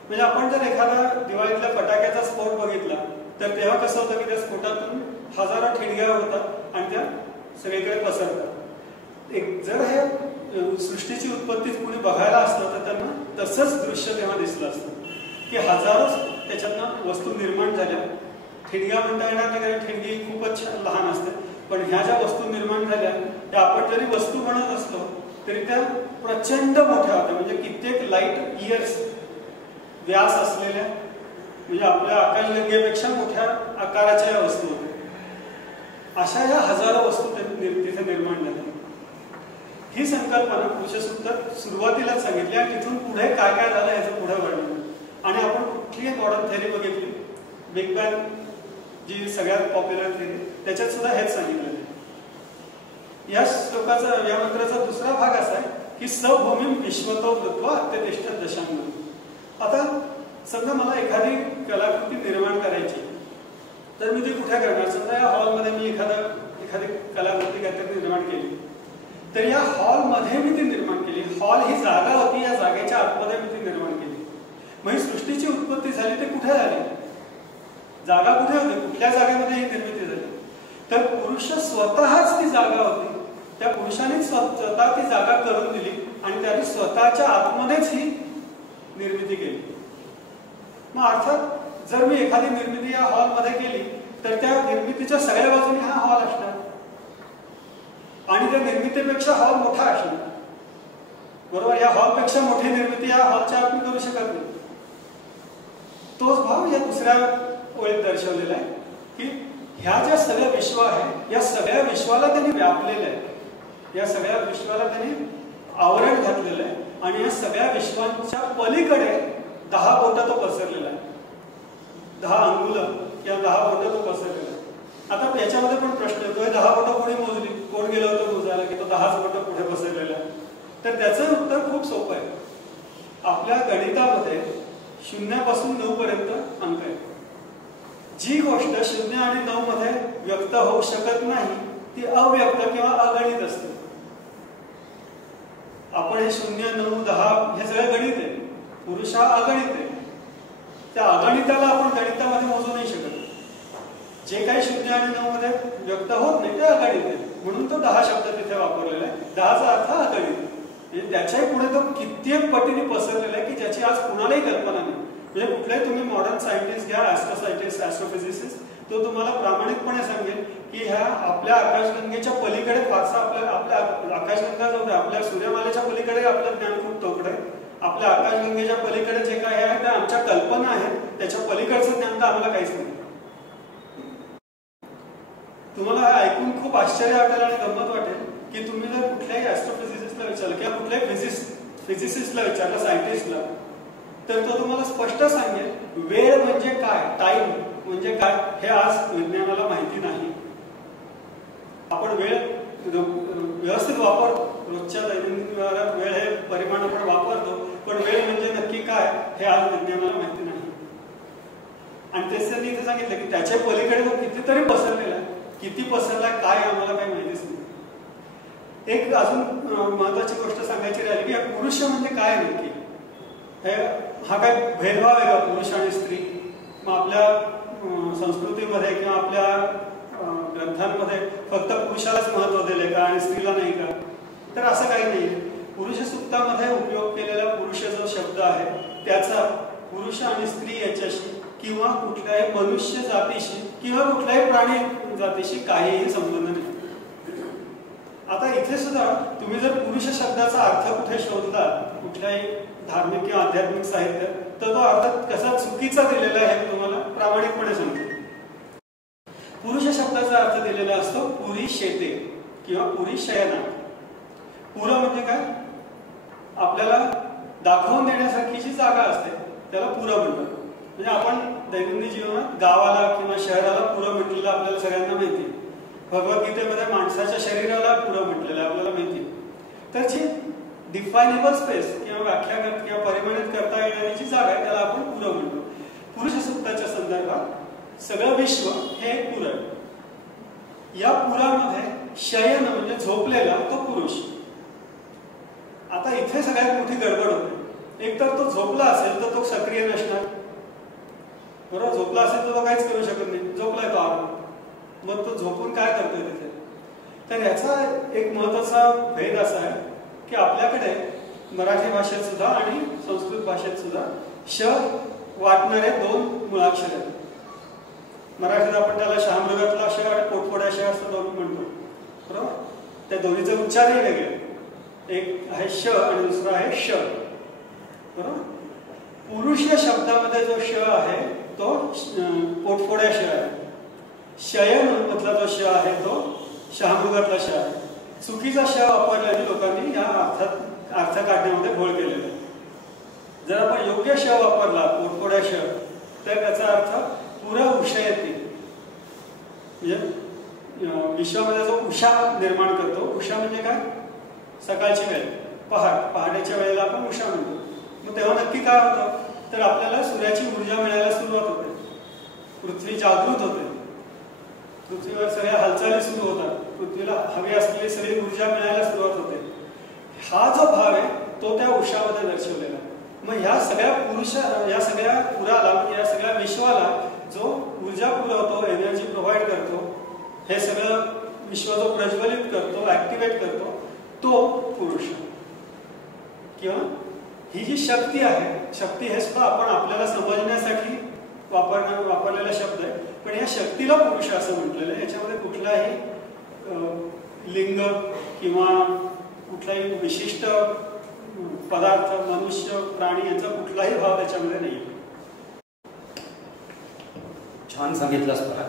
म्हणजे आपण जर एखादा दिवाळीतल्या फटाक्याचा स्फोट बघितला तर तेव्हा कसं होतं की त्या स्फोटातून हजारो ठिणग्या होतात आणि त्या सगळीकडे पसरतात. जर हे सृष्टीची उत्पत्ती कुणी बघायला असतं तर त्यांना तसंच दृश्य तेव्हा दिसलं असतं की हजारो त्याच्यातनं वस्तू निर्माण झाल्या. ठिणग्या म्हणता येणार नाही कारण ठिणगी खूपच लहान असते, पण ह्या ज्या वस्तू निर्माण झाल्या त्या आपण जरी वस्तू बनत असलो तरी त्या प्रचंड मोठ्या होत्या. म्हणजे कित्येक लाईट इयर्स व्यास असलेल्या, म्हणजे आपल्या आकाशगंगेपेक्षा मोठ्या आकाराच्या या वस्तू होत्या. अशा या हजारो वस्तू तिथे निर्माण झाल्या. ही संकल्पना पुरुषसूत्रात सुरुवातीलाच सांगितली आणि तिथून पुढे काय काय झालं याचं पुढे वर्णन. आणि आपण कुठलीही मॉडर्न थेअरी बघितली, बिग बँग जी सगळ्यात पॉप्युलर थेअरी, त्याच्यात सुद्धा हेच सांगितलं. या श्लोकाचा, या मंत्राचा दुसरा भाग असा आहे की सभूमी विश्वतो वृत्वा अत्यतिष्ठत दशांग. आता समजा मला एखादी कलाकृती निर्माण करायची तर मी ती कुठे करणार? समजा या हॉलमध्ये मी एखादी कलाकृती काहीतरी निर्माण केली तर या हॉलमध्ये मी ती निर्माण केली. हॉल ही जागा होती, या जागेच्या आतमध्ये मी ती निर्माण केली. म्हणजे सृष्टीची उत्पत्ती झाली ते कुठे झाली? जागा कुठे होती? कुठल्या जागेमध्ये ही निर्मिती झाली? तर पुरुष स्वतःच ती जागा होती. त्या पुरुषाने स्वतः ती जागा करून दिली आणि त्याने स्वतःच्या आतमध्येच ही निर्मिती केली. मग अर्थात जर मी एखादी निर्मिती या हॉलमध्ये केली तर त्या निर्मितीच्या सगळ्या बाजूने हा हॉल असणार आणि त्या निर्मितीपेक्षा हॉल मोठा असणार, बरोबर. या हॉलपेक्षा मोठी निर्मिती या हॉलच्या आत मी करू शकत नाही. तोच भाव या दुसऱ्या ओळीत दर्शवलेला आहे की ह्या ज्या सगळं विश्व आहे या सगळ्या विश्वाला त्यांनी व्यापलेलं आहे. या सगळ्या विश्वाला त्यांनी आवरण घातलेलं आहे आणि या सगळ्या विश्वांच्या पलीकडे 10 बोटं तो पसरलेला आहे. 10 अंगुलं किंवा 10 बोटं तो पसरलेला आहे. आता याच्यामध्ये पण प्रश्न येतो, 10 बोटं कोणी मोजली? कोण गेलं होतं मोजायला की तो 10 बोटं पुढे पसरलेला आहे? तर त्याचं उत्तर खूप सोपं आहे. आपल्या गणितामध्ये 0 पासून 9 पर्यंत अंक आहेत. जी गोष्ट 0 आणि 9 मध्ये व्यक्त होऊ शकत नाही ती अव्यक्त किंवा अगणित असते. आपण हे 0, 9, 10 हे सगळं गणित आहे. पुरुष हा अगणित आहे. त्या अगणिताला आपण गणितामध्ये मोजू नाही शकत. जे काही 0 आणि 9 मध्ये व्यक्त होत नाही ते अगणित आहे. म्हणून तो 10 शब्द तिथे वापरलेला आहे. 10चा अर्थ अगणित. म्हणजे त्याच्याही पुढे तो कित्येक पटीने पसरलेला आहे की ज्याची आज कुणालाही कल्पना नाही. म्हणजे कुठलाही तुम्ही मॉडर्न सायंटिस्ट घ्या, ॲस्ट्रोसायंटिस्ट, ॲस्ट्रोफिजिसिस्ट, तो तुम्हाला प्रामाणिकपणे सांगेल की ह्या आपल्या आकाशगंगेच्या पलीकडे फारसा आपल्या आकाशगंगा जाऊ द्या, आपल्या सूर्यमालेच्या पलीकडे आपलं ज्ञान खूप तोकडं आहे आपल्या आकाशगंगेच्या पलीकडे जे काय आहे त्या आमच्या कल्पना आहेत, त्याच्या पलीकडचं ज्ञान तर आम्हाला काहीच नाही. तुम्हाला हे ऐकून खूप आश्चर्य वाटेल आणि गंमत वाटेल की तुम्ही जर कुठल्याही ॲस्ट्रोफिजिसिस्टला विचारलं किंवा कुठल्याही फिजिसिस्टला विचारलं, सायंटिस्टला, तर तो तुम्हाला स्पष्ट सांगेल वेळ म्हणजे काय, टाइम म्हणजे काय हे आज विज्ञानाला माहिती नाही. आपण वेळ व्यवस्थित वापरतो, रोजच्या दैनंदिन व्यवहारात वेळ हे परिमाण आपण वापरतो, पण वेळ म्हणजे नक्की काय हे आज विज्ञानाला माहिती नाही. आणि तेच त्यांनी इथे सांगितलं की त्याच्या पलीकडे तो कितीतरी पसरलेला आहे, किती पसरलाय काय आम्हाला काही माहितीच नाही. एक अजून महत्वाची गोष्ट सांगायची राहिली की पुरुष म्हणजे काय नक्की, हा काय भेदभाव आहे का पुरुष आणि स्त्री? मग आपल्या संस्कृतीमध्ये किंवा आपल्या ग्रंथांमध्ये फक्त पुरुषालाच महत्व दिले का आणि स्त्रीला नाही का? तर असं काही नाही. पुरुष सूक्तामध्ये उपयोग केलेला पुरुष जो शब्द आहे त्याचा पुरुष आणि स्त्री याच्याशी किंवा कुठल्याही मनुष्य जातीशी किंवा कुठल्याही प्राणी जातीशी काहीही संबंध नाही. आता इथे सुद्धा तुम्ही जर पुरुष शब्दाचा अर्थ कुठे शोधला कुठल्याही धार्मिक किंवा आध्यात्मिक साहित्य, तर तो अर्थ कसा चुकीचा दिलेला आहे हे तुम्हाला प्रामाणिकपणे सांगतो. पुरुष शब्दाचा अर्थ दिलेला असतो पुरी शेते किंवा पुरी शयना. पुरं म्हणजे काय, आपल्याला दाखवून देण्यासारखी जी जागा असते त्याला पुरं म्हणतात. म्हणजे आपण दैनंदिन जीवनात गावाला किंवा शहराला पुरं म्हटलेलं आपल्याला सगळ्यांना माहिती आहे. भगवद्गीतेमध्ये माणसाच्या शरीराला पुरं म्हटलेलं आहे आपल्याला माहिती. तर जी डिफायनेबल स्पेस किंवा व्याख्या किंवा परिमाणित करता येणारी जी जागा आहे त्याला आपण पुरं म्हणतो. पुरुष सूक्ताच्या संदर्भात सगळं विश्व हे एक पुर आहे. या पुरामध्ये शयन म्हणजे झोपलेला तो पुरुष. आता इथे सगळ्यात मोठी गडबड होते. एक तर तो झोपला असेल तर तो सक्रिय नसणार, बरोबर? झोपला असेल तर तो काहीच करू शकत नाही, झोपलाय तो आराम. मग तो झोपून काय करतोय तिथे? तर याचा एक महत्वाचा भेद असा आहे की आपल्याकडे मराठी भाषेत सुद्धा आणि संस्कृत भाषेत सुद्धा श वाटणारे दोन मुळाक्षर आहेत. मराठीत आपण त्याला शहामृगातला श आणि पोटफोड्या श असं दोन म्हणतो, बरोबर? त्या दोन्हीचे उच्चारही वेगळे, एक आहे श आणि दुसरा आहे श, बरोबर? पुरुष या शब्दामध्ये जो श आहे तो पोटफोड्या श आहे. शयन मधला जो श आहे तो शहामृगातला श आहे. चुकीचा श वापरल्याने लोकांनी या अर्थ काढण्यामध्ये घोळ केलेला आहे. जर आपण योग्य श वापरला पोटफोड्या श, तर त्याचा अर्थ पुरा उषयती, म्हणजे विश्वामध्ये जो उषा निर्माण करतो. उषा म्हणजे काय, सकाळची वेळ, पहाटेच्या वेळेला आपण उषा म्हणतो. मग तेव्हा नक्की काय होतं, तर आपल्याला सूर्याची ऊर्जा मिळायला सुरुवात होते, पृथ्वी जागृत होते, पृथ्वीवर सगळ्या हालचाली सुरू होतात, पृथ्वीला हवी असलेली सगळी ऊर्जा मिळायला सुरुवात होते. हा जो भाव आहे तो त्या उषामध्ये दर्शवलेला. मग ह्या सगळ्या पुराला, या सगळ्या विश्वाला जो ऊर्जा पुरवतो, एनर्जी प्रोव्हाइड करतो, हे सगळं विश्व जो प्रज्वलित करतो, ऍक्टिव्हेट करतो, तो पुरुष. किंवा ही जी शक्ती आहे, शक्ती हे सुद्धा आपण आपल्याला समजण्यासाठी वापरलेला शब्द आहे, पण या शक्तीला पुरुष असं म्हटलेलं आहे. याच्यामध्ये कुठलाही लिंग किंवा कुठलाही विशिष्ट पदार्थ, मनुष्य, प्राणी यांचा कुठलाही भाव त्याच्यामध्ये नाही. छान सांगितलंस मला.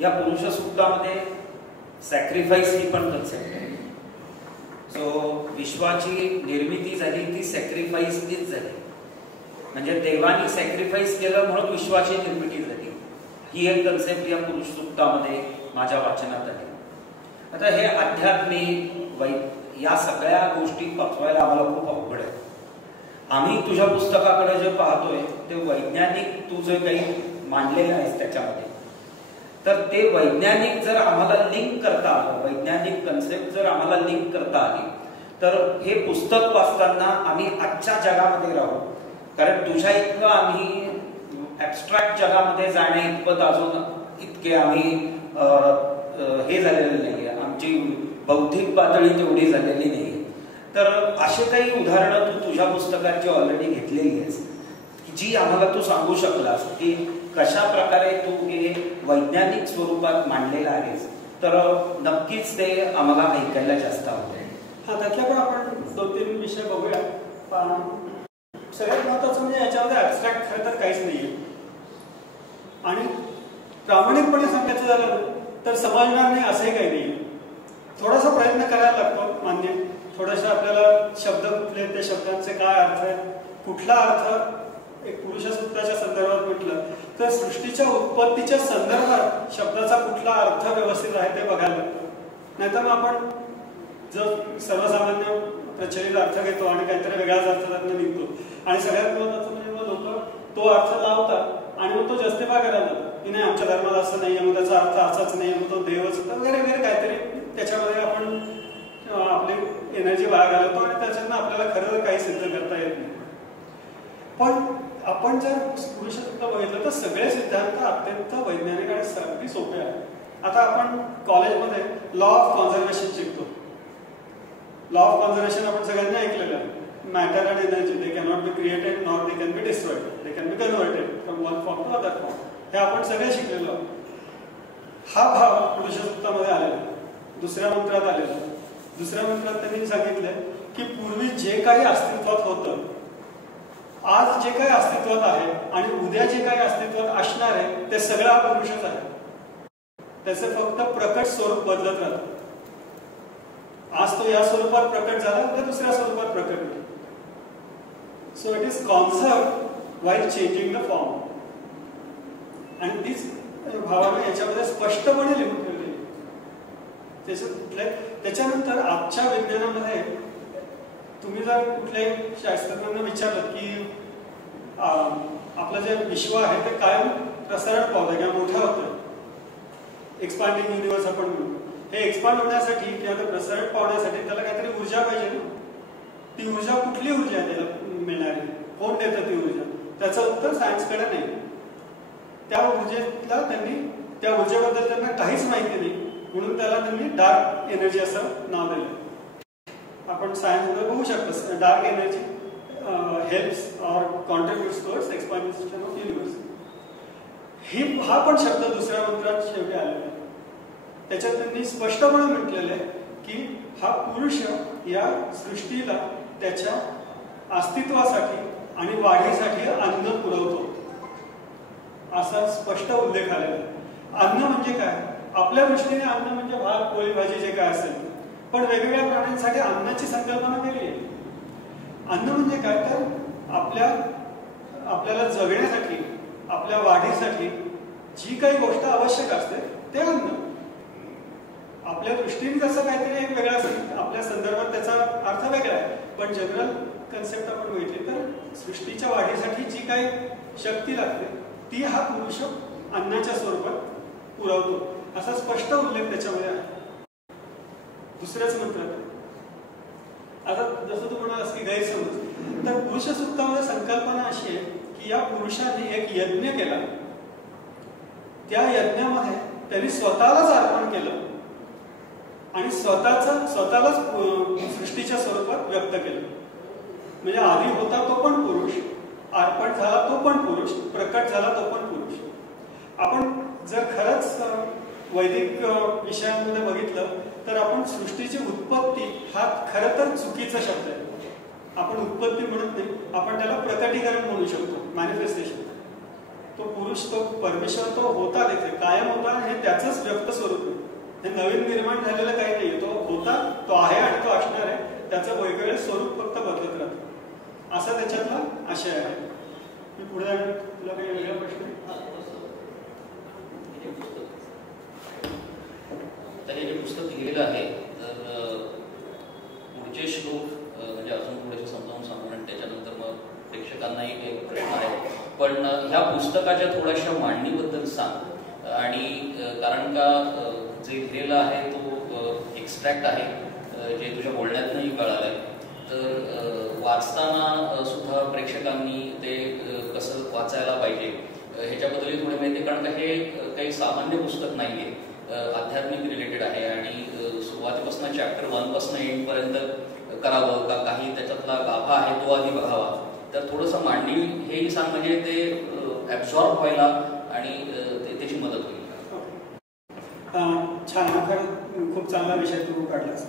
या पुरुष सूक्तामध्ये सॅक्रिफाईस ही पण कन्सेप्ट आहे. सो विश्वाची निर्मिती झाली ती सॅक्रिफाईसनीच झाली, म्हणजे देवानी सॅक्रिफाईस केलं म्हणून विश्वाची निर्मिती झाली. ही एक कन्सेप्ट या पुरुष सूक्तामध्ये माझ्या वाचनात आली. आता हे आध्यात्मिक या सगळ्या गोष्टी पचवायला आम्हाला खूप अवघड आहे. आम्ही तुझ्या पुस्तकाकडे जे पाहतोय ते वैज्ञानिक तू जे काही मांडलेलं आहेस त्याच्यामध्ये, तर ते वैज्ञानिक जर आम्हाला लिंक करता आलं, वैज्ञानिक कन्सेप्ट जर आम्हाला लिंक करता आली, तर हे पुस्तक वाचताना आम्ही आजच्या जगामध्ये राहू. कारण तुझ्या इतकं आम्ही ऍबस्ट्रॅक्ट जगामध्ये जाण्या इतपत अजून इतके आम्ही हे झालेलं नाहीये, आमची बौद्धिक पातळी तेवढी झालेली नाही. तर असे काही उदाहरणं तू तुझ्या पुस्तकाची ऑलरेडी घेतलेली आहेस, जी आम्हाला तू सांगू शकलास की कशा प्रकारे तू हे वैज्ञानिक स्वरूपात मांडलेलं आहेस, तर नक्कीच ते आम्हाला ऐकायला जास्त आवडेल. हा, त्यातल्या पण आपण 2-3 विषय बघूया. सगळ्यात महत्त्वाचं म्हणजे याच्यामध्ये ॲबस्ट्रॅक्ट खरं तर काहीच नाही आहे. आणि प्रामाणिकपणे सांगायचं झालं तर समजणार नाही असंही काही नाही. थोडासा प्रयत्न करायला लागतो, मान्य. थोडंसं आपल्याला शब्द कुठले, त्या शब्दांचे काय अर्थ आहे, कुठला अर्थ एक पुरुष सूक्ताच्या संदर्भात म्हटलं तर सृष्टीच्या उत्पत्तीच्या संदर्भात शब्दाचा कुठला अर्थ व्यवस्थित आहे ते बघायला लागतं. नाहीतर मग आपण जर सर्वसामान्य प्रचलित अर्थ घेतो आणि काहीतरी वेगळाच अर्थ त्यातनं निघतो. आणि सगळ्यात महत्त्वाचं म्हणजे मग लोक तो अर्थ लावतात आणि मग तो जस्टिफाय करायला जातात की नाही आमच्या धर्मात असं नाही, मग त्याचा अर्थ असाच नाही, मग तो देवच होता वगैरे वगैरे काहीतरी त्याच्यामध्ये आपण आपली एनर्जी वाया घालवतो आणि त्याच्यातनं आपल्याला खरं काही सिद्ध करता येत नाही. पण आपण जर पुरुष सूक्त बघितलं तर सगळे सिद्धांत अत्यंत वैज्ञानिक आणि अगदी सोपे आहेत. आता आपण कॉलेजमध्ये लॉ ऑफ कॉन्झर्वेशन शिकतो. लॉ ऑफ कॉन्झर्वेशन आपण सगळ्यांनी ऐकलेलं आहे. Matter and energy they cannot be created nor they can be destroyed, they can be converted from one form to other form. हे आपण सगळे शिकलेलो आहोत. हा भाव पुरुष सूक्तामध्ये आलेला, दुसऱ्या मंत्रात आलेला. दुसऱ्या मंत्रात त्यांनी सांगितलंय की पूर्वी जे काही अस्तित्वात होतं, आज जे काही अस्तित्वात आहे आणि उद्या जे काही अस्तित्वात असणार आहे ते सगळं हा पुरुषच आहे. त्याचं फक्त प्रकट स्वरूप बदलत राहतं. आज तो या स्वरूपात प्रकट झाला, उद्या दुसऱ्या स्वरूपात प्रकट होईल. So it is conserved while changing the form. आणि तीच भावाने याच्यामध्ये स्पष्टपणे लिहून ठेवली. त्याच्यानंतर आजच्या विज्ञानामध्ये तुम्ही जर कुठल्याही शास्त्रज्ञांना विचारलं की आपलं जे विश्व आहे ते कायम प्रसारण पावतंय किंवा मोठं होतंय, एक्सपांडिंग युनिव्हर्स आपण म्हणू, हे एक्सपांड होण्यासाठी किंवा ते प्रसारण पावण्यासाठी त्याला काहीतरी ऊर्जा पाहिजे ना. ती ऊर्जा कुठली ऊर्जा आहे त्याला मिळणारी, कोण देतं ती ऊर्जा? त्याचं उत्तर सायन्सकडे नाही. त्या ऊर्जेला त्या ऊर्जेबद्दल त्यांना काहीच माहिती नाही, म्हणून त्याला त्यांनी डार्क एनर्जी असं नाव दिलं. आपण सायन्समध्ये बघू शकतो dark energy helps or contributes towards expansion of universe. हा पण शब्द दुसऱ्या मंत्रात शेवटी आलेला आहे. त्याच्यात त्यांनी स्पष्टपणे म्हटलेलं आहे की हा पुरुष या सृष्टीला त्याच्या अस्तित्वासाठी आणि वाढीसाठी अन्न पुरवतो, असा स्पष्ट उल्लेख आलेला आहे. अन्न म्हणजे काय? आपल्या दृष्टीने अन्न म्हणजे भात पोळी भाजी जे काय असेल, पण वेगवेगळ्या प्राण्यांसाठी अन्नाची संकल्पना वेगळी आहे. अन्न म्हणजे काय तर आपल्याला जगण्यासाठी, आपल्या वाढीसाठी जी काही गोष्ट आवश्यक असते ते अन्न. आपल्या दृष्टीने जसं काहीतरी एक वेगळं असेल, आपल्या संदर्भात त्याचा अर्थ वेगळा आहे, पण जनरल कन्सेप्ट आपण बघितली तर सृष्टीच्या वाढीसाठी जी काही शक्ती लागते ती हा पुरुष अन्नाच्या स्वरूपात पुरवतो, असा स्पष्ट उल्लेख त्याच्यामध्ये आहे. दुसऱ्याच मंत्रात आता जसं तू म्हणालास की गैरसमज, तर पुरुष सूक्तामध्ये संकल्पना अशी आहे की या पुरुषाने एक यज्ञ केला, त्या यज्ञामध्ये त्यांनी स्वतःलाच अर्पण केलं आणि स्वतःलाच सृष्टीच्या स्वरूपात व्यक्त केलं. म्हणजे आधी होता तो पण पुरुष, अर्पण झाला तो पण पुरुष, प्रकट झाला तो पण पुरुष. आपण जर खरंच वैदिक विषयांमध्ये बघितलं तर आपण सृष्टीची उत्पत्ती हा खरं तर चुकीचा शब्द आहे. आपण उत्पत्ती म्हणत नाही, आपण त्याला प्रकटीकरण म्हणू शकतो, मॅनिफेस्टेशन. तो पुरुष, तो परमेश्वर तो होता, तिथे कायम होता आणि हे त्याचंच व्यक्त स्वरूप आहे. हे नवीन निर्माण झालेलं काही नाही. तो होता, तो आहे आणि तो असणार आहे. त्याचं वेगवेगळं स्वरूप फक्त बदलत राहतं, असा त्याच्यातला आशय आहे. मी पुढे तुला काही वेगळा प्रश्न आहे? हे जे पुस्तक लिहिलेलं आहे तर पुढचे श्लोक म्हणजे अजून थोडेसे समजावून सांगून आणि त्याच्यानंतर मग प्रेक्षकांनाही एक प्रश्न आहे. पण ह्या पुस्तकाच्या थोड्याशा मांडणीबद्दल सांग. आणि कारण का जे लिहिलेलं आहे तो एक्स्ट्रॅक्ट आहे, जे तुझ्या बोलण्यातनंही कळालंय, तर वाचताना सुद्धा प्रेक्षकांनी ते कसं वाचायला पाहिजे ह्याच्याबद्दलही थोडी माहिती. कारण का हे काही सामान्य पुस्तक नाही आहे, आध्यात्मिक रिलेटेड आहे आणि सुरुवातीपासून चॅप्टर 1 पासून एंड पर्यंत करावं का, काही त्याच्यातला गाभा आहे तो आधी बघावा. तर थोडंसं मांडणी हेही सांग, म्हणजे ते ऍब्झॉर्ब व्हायला आणि त्याची मदत होईल. छान, खरं खूप चांगला विषय तू काढलास.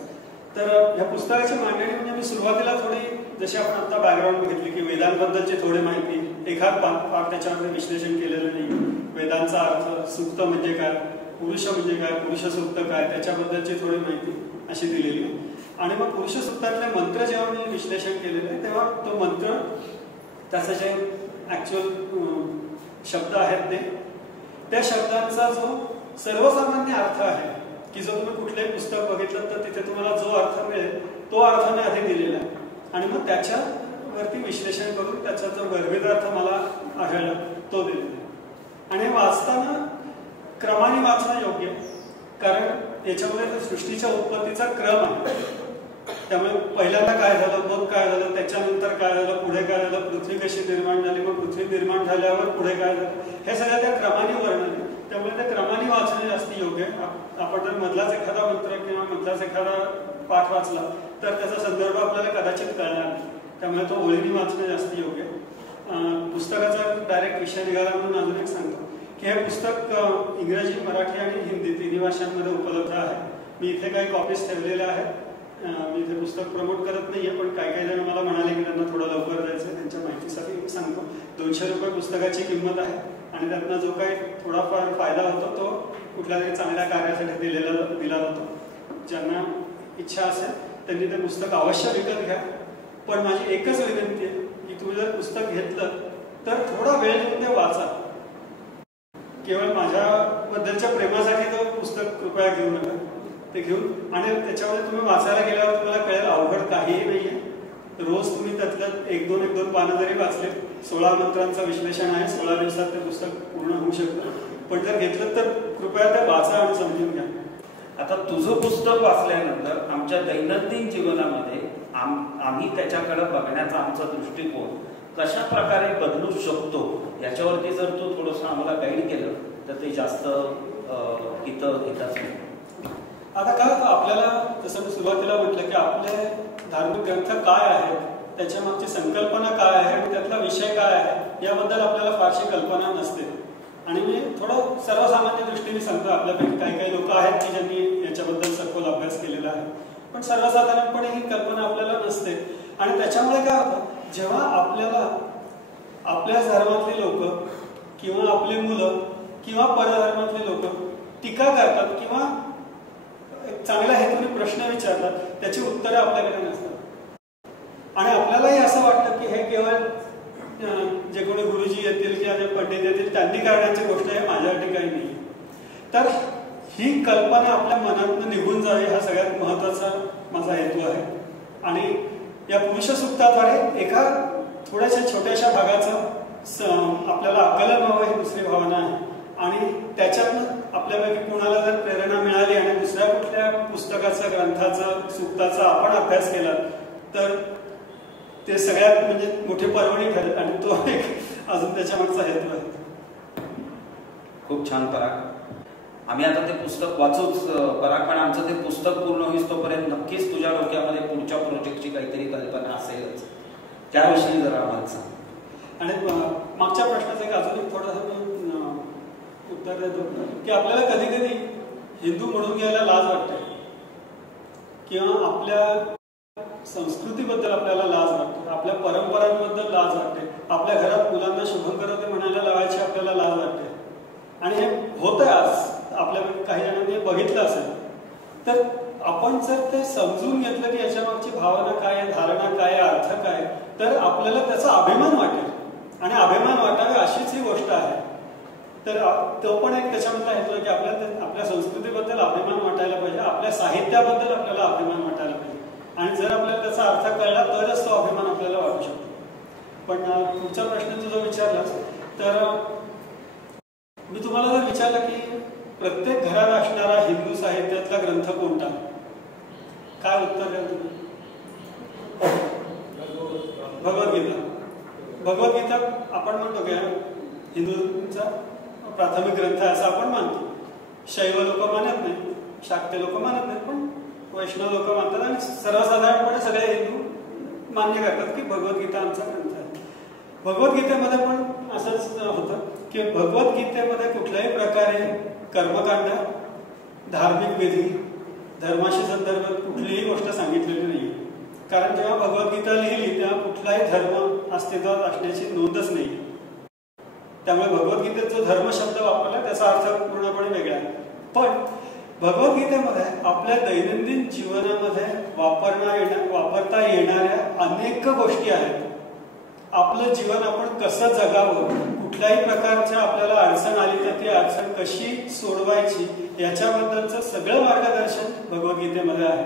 तर ह्या पुस्तकाची मांडणी म्हणजे मी सुरुवातीला थोडी जसे आपण आता बॅकग्राऊंड बघितले की वेदांबद्दलची थोडी माहिती, एखाद भाग त्याच्यामध्ये विश्लेषण केलेलं नाही, वेदांचा अर्थ, सूक्त म्हणजे काय, पुरुष म्हणजे काय, पुरुष सूक्त काय, त्याच्याबद्दलची थोडी माहिती अशी दिलेली आहे. आणि मग पुरुष सूक्तातले मंत्र जेव्हा मी विश्लेषण केलेलं आहे तेव्हा तो मंत्र, त्याचं जे ऍक्च्युअल शब्द आहेत त्या शब्दांचा जो सर्वसामान्य अर्थ आहे की जो तुम्ही कुठलंही पुस्तक बघितलं तर तिथे तुम्हाला जो अर्थ मिळेल तो अर्थ मी आधी दिलेला आहे आणि मग त्याच्यावरती विश्लेषण करून त्याचा जो गर्भित अर्थ मला आढळला तो दिलेला आहे. आणि वाचताना क्रमाने वाचणं योग्य, कारण याच्यामध्ये सृष्टीच्या उत्पत्तीचा क्रम आहे. त्यामुळे पहिल्यांदा काय झालं, मग काय झालं, त्याच्यानंतर काय झालं, पुढे काय झालं, पृथ्वी कशी निर्माण झाली, मग पृथ्वी निर्माण झाल्यावर पुढे काय झालं, हे सगळं त्या क्रमाने वर्णन आहे. त्यामुळे त्या क्रमाने वाचणे जास्त योग्य आहे. आपण जर मधलाच एखादा मंत्र किंवा मधलाच एखादा पाठ वाचला तर त्याचा संदर्भ आपल्याला कदाचित कळणार नाही. त्यामुळे तो ओळीने वाचणे जास्त योग्य आहे. पुस्तकाचा डायरेक्ट विषय निघाला म्हणून अजून एक सांगतो की हे पुस्तक इंग्रजी, मराठी आणि हिंदी तिन्ही भाषांमध्ये उपलब्ध आहे. मी इथे काही कॉपीज ठेवलेल्या आहेत. मी इथे पुस्तक प्रमोट करत नाहीये, पण काही जण मला म्हणाले की त्यांना थोडं लवकर जायचं, त्यांच्या माहितीसाठी सांगतो. 200 रुपये पुस्तकाची किंमत आहे आणि त्यातनं जो काही थोडाफार फायदा होतो तो कुठल्या तरी चांगल्या कार्यासाठी दिला जातो. ज्यांना इच्छा असेल त्यांनी ते पुस्तक अवश्य विकत घ्या. पण माझी एकच विनंती आहे की तुम्ही जर पुस्तक घेतलं तर थोडा वेळ देऊन ते वाचा. केवळ माझ्याबद्दलच्या प्रेमासाठी तो पुस्तक कृपया घेऊ नका. ते घेऊन आणि त्याच्यामध्ये तुम्ही वाचायला गेल्यावर तुम्हाला कळेल अवघड काहीही नाहीये. रोज तुम्ही त्यातलं 1-2 पानं जरी वाचले, 16 मंत्रांचं विश्लेषण आहे, 16 दिवसात ते पुस्तक पूर्ण होऊ शकतं. पण जर घेतलं तर कृपया ते वाचा आणि समजून घ्या. आता तुझं पुस्तक वाचल्यानंतर आमच्या दैनंदिन जीवनामध्ये आम्ही त्याच्याकडे बघण्याचा आमचा दृष्टिकोन कशा प्रकारे बदलू शकतो याच्यावरती जर तू थोडंसं आम्हाला गाईड केलं तर ते जास्त हिताचं. आता काय आपल्याला, जसं मी सुरुवातीला म्हटलं की आपले धार्मिक ग्रंथ काय आहेत, त्याच्या मागची संकल्पना काय आहे आणि त्यातला विषय काय आहे याबद्दल आपल्याला फारशी कल्पना नसते. आणि मी थोडं सर्वसामान्य दृष्टीने सांगतो. आपल्यापैकी काही लोक आहेत की ज्यांनी याच्याबद्दल सखोल अभ्यास केलेला आहे, पण सर्वसाधारणपणे ही कल्पना आपल्याला नसते. आणि त्याच्यामुळे काय होतं, जेव्हा आपल्याला आपल्या धर्मातली लोक किंवा आपली मुलं किंवा परधर्मातली लोक टीका करतात किंवा चांगल्या हेतूने प्रश्न विचारतात, त्याची उत्तरं आपल्याकडे नसतात. आणि आपल्यालाही असं वाटतं की हे केवळ जे कोणी गुरुजी येतील किंवा जे पंडित येतील त्यांनी करण्याची गोष्ट आहे, माझ्यासाठी काही नाही. तर ही कल्पना आपल्या मनातून निघून जावी हा सगळ्यात महत्वाचा माझा हेतू आहे. आणि या पुरुष सूक्ताद्वारे एका थोड्याशा छोट्याशा भागाचं आपल्याला आकलन व्हावं ही दुसरी भावना आहे. आणि त्याच्यातनं आपल्यापैकी कुणाला जर प्रेरणा मिळाली आणि दुसऱ्या कुठल्या पुस्तकाचा, ग्रंथाचा, सूक्ताचा आपण अभ्यास केला तर ते सगळ्यात म्हणजे मोठी पर्वणी ठरेल. आणि तो एक अजून त्याच्या मागचा हेतू आहे. खूप छान पराग. आम्ही आता ते पुस्तक वाचूच पराग, पण आमचं ते पुस्तक पूर्ण होईस तोपर्यंत नक्कीच तुझ्या डोक्यामध्ये पुढच्या प्रोजेक्टची काहीतरी कल्पना असेलच. त्याविषयी जरा आम्हाला सांग. आणि मागच्या प्रश्नाचं एक अजून एक थोडंसं उत्तर देतो की आपल्याला कधी कधी हिंदू म्हणून घ्यायला लाज वाटते किंवा आपल्या संस्कृतीबद्दल आपल्याला लाज वाटते, आपल्या परंपरांबद्दल लाज वाटते, आपल्या घरात मुलांना शुभंकरोती म्हणायला लावायची आपल्याला लाज वाटते. आणि हे होतंय आज आपल्या काही जणांनी बघितलं असेल. तर आपण जर ते समजून घेतलं की याच्या मागची भावना काय आहे, धारणा काय आहे, अर्थ काय, तर आपल्याला त्याचा अभिमान वाटेल. आणि अभिमान वाटावे अशीच ही गोष्ट आहे. तर तो पण एक त्याच्यामधला हेतू की आपल्या संस्कृतीबद्दल अभिमान वाटायला पाहिजे, आपल्या साहित्याबद्दल आपल्याला अभिमान वाटायला पाहिजे. आणि जर आपल्याला त्याचा अर्थ कळला तरच तो अभिमान आपल्याला वाटू शकतो. पण पुढचा प्रश्न जो विचारलास तर मी तुम्हाला जर विचारलं की प्रत्येक घरात असणारा हिंदू साहित्यातला ग्रंथ कोणता, काय उत्तर द्याल तुम्ही? भगवद्गीता. भगवद्गीता आपण म्हणतो की हिंदूंचा प्राथमिक ग्रंथ असं आपण मानतो. शैव लोक मानत नाही, शाक्य लोक मानत नाहीत, पण वैष्णव लोक मानतात. आणि सर्वसाधारणपणे सगळे हिंदू मान्य करतात की भगवद्गीता आमचा ग्रंथ आहे. भगवद्गीतेमध्ये पण असंच होतं की भगवद्गीतेमध्ये कुठल्याही प्रकारे कर्मकांड, धार्मिक विधी, धर्माशी संदर्भात कुठलीही गोष्ट सांगितलेली नाही. कारण जेव्हा भगवद्गीता लिहिली तेव्हा कुठलाही धर्म अस्तित्वात असण्याची नोंदच नाही. त्यामुळे भगवद्गीतेत जो धर्म शब्द वापरला त्याचा अर्थ पूर्णपणे वेगळा आहे. पण भगवद्गीतेमध्ये आपल्या दैनंदिन जीवनामध्ये वापरता येणाऱ्या अनेक गोष्टी आहेत. आपलं जीवन आपण कसं जगावं, कुठल्याही प्रकारच्या आपल्याला अडचण आली तर ती अडचण कशी सोडवायची याच्याबद्दलचं सगळं मार्गदर्शन भगवद्गीतेमध्ये आहे.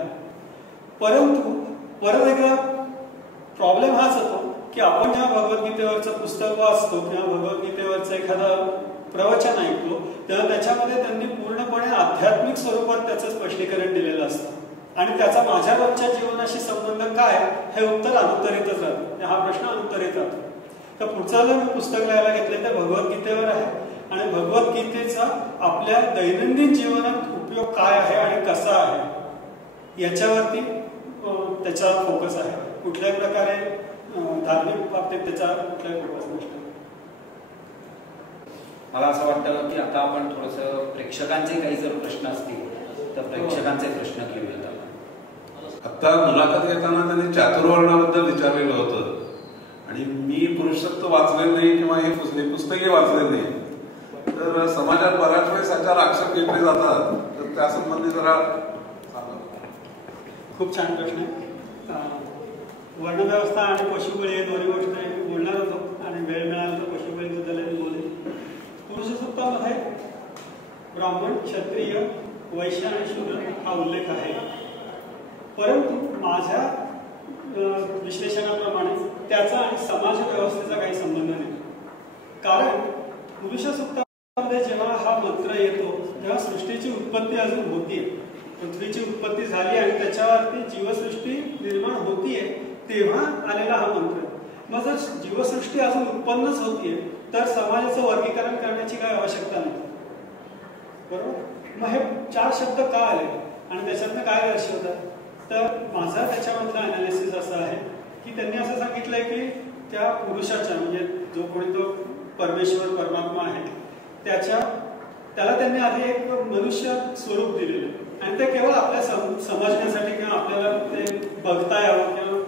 परंतु परत एकदा प्रॉब्लेम हाच होतो की आपण जेव्हा भगवद्गीतेवरचं पुस्तक वाचतो किंवा भगवद्गीतेवरचं एखादं प्रवचन ऐकतो तेव्हा त्याच्यामध्ये त्यांनी पूर्णपणे आध्यात्मिक स्वरूपात त्याचं स्पष्टीकरण दिलेलं असतं आणि त्याचा माझ्या रोजच्या जीवनाशी संबंध काय हे उत्तर अनुत्तरितच राहतं. हा प्रश्न अनुत्तरित राहतो. तर पुढचं जर मी पुस्तक लिहायला घेतले तर भगवद्गीतेवर आहे आणि भगवद्गीतेचा आपल्या दैनंदिन जीवनात उपयोग काय आहे आणि कसा आहे याच्यावरती त्याचा फोकस आहे. कुठल्याही प्रकारे धार्मिक बाबतीत त्याचा कुठलाही फोकस नसतो. मला असं वाटतं की आता आपण थोडंसं प्रेक्षकांचे काही जर प्रश्न असतील तर प्रेक्षकांचे प्रश्न घेऊयात. आता मुलाखत घेताना त्यांनी चातुर्वर्णाबद्दल विचारलेलं होतं आणि मी पुरुषत्व वाचलेलं नाही किंवा हे पुस्तके वाचलेली नाही. तर समाजात बऱ्याच वेळेस याच्यावर आक्षेप घेतले जातात, तर त्या संबंधी जरा सांगा. खूप छान प्रश्न आहे. वर्णव्यवस्था आणि पशुबळी हे दोन्ही गोष्टी बोलणार होतो आणि वेळ मिळाला तर पशुबळीबद्दल बोलेल. पुरुषसूक्तामध्ये ब्राह्मण, क्षत्रिय, वैश्य आणि शूद्र हा उल्लेख आहे. परंतु माझ्या विश्लेषणाप्रमाणे त्याचा आणि समाज व्यवस्थेचा काही संबंध नाही. कारण पुरुषसूक्तामध्ये जेव्हा हा मंत्र येतो तेव्हा सृष्टीची उत्पत्ती अजून होतीये. पृथ्वीची उत्पत्ती झाली आणि त्याच्यावरती जीवसृष्टी निर्माण होतीये तेव्हा आलेला हा मंत्र. मग जर जीवसृष्टी अजून उत्पन्नच होतीये तर समाजाचं वर्गीकरण करण्याची काही आवश्यकता नाही. बरोबर. मग हे 4 शब्द का आले आणि त्याच्यातनं काय दर्शवतात? तर माझा त्याच्यामधला अनालिसिस असं आहे की त्यांनी असं सांगितलंय की त्या पुरुषाच्या म्हणजे जो कोणी तो परमेश्वर परमात्मा आहे त्याला त्यांनी आधी एक मनुष्य स्वरूप दिलेलं आणि ते केवळ आपल्या समजण्यासाठी किंवा आपल्याला ते बघता यावं किंवा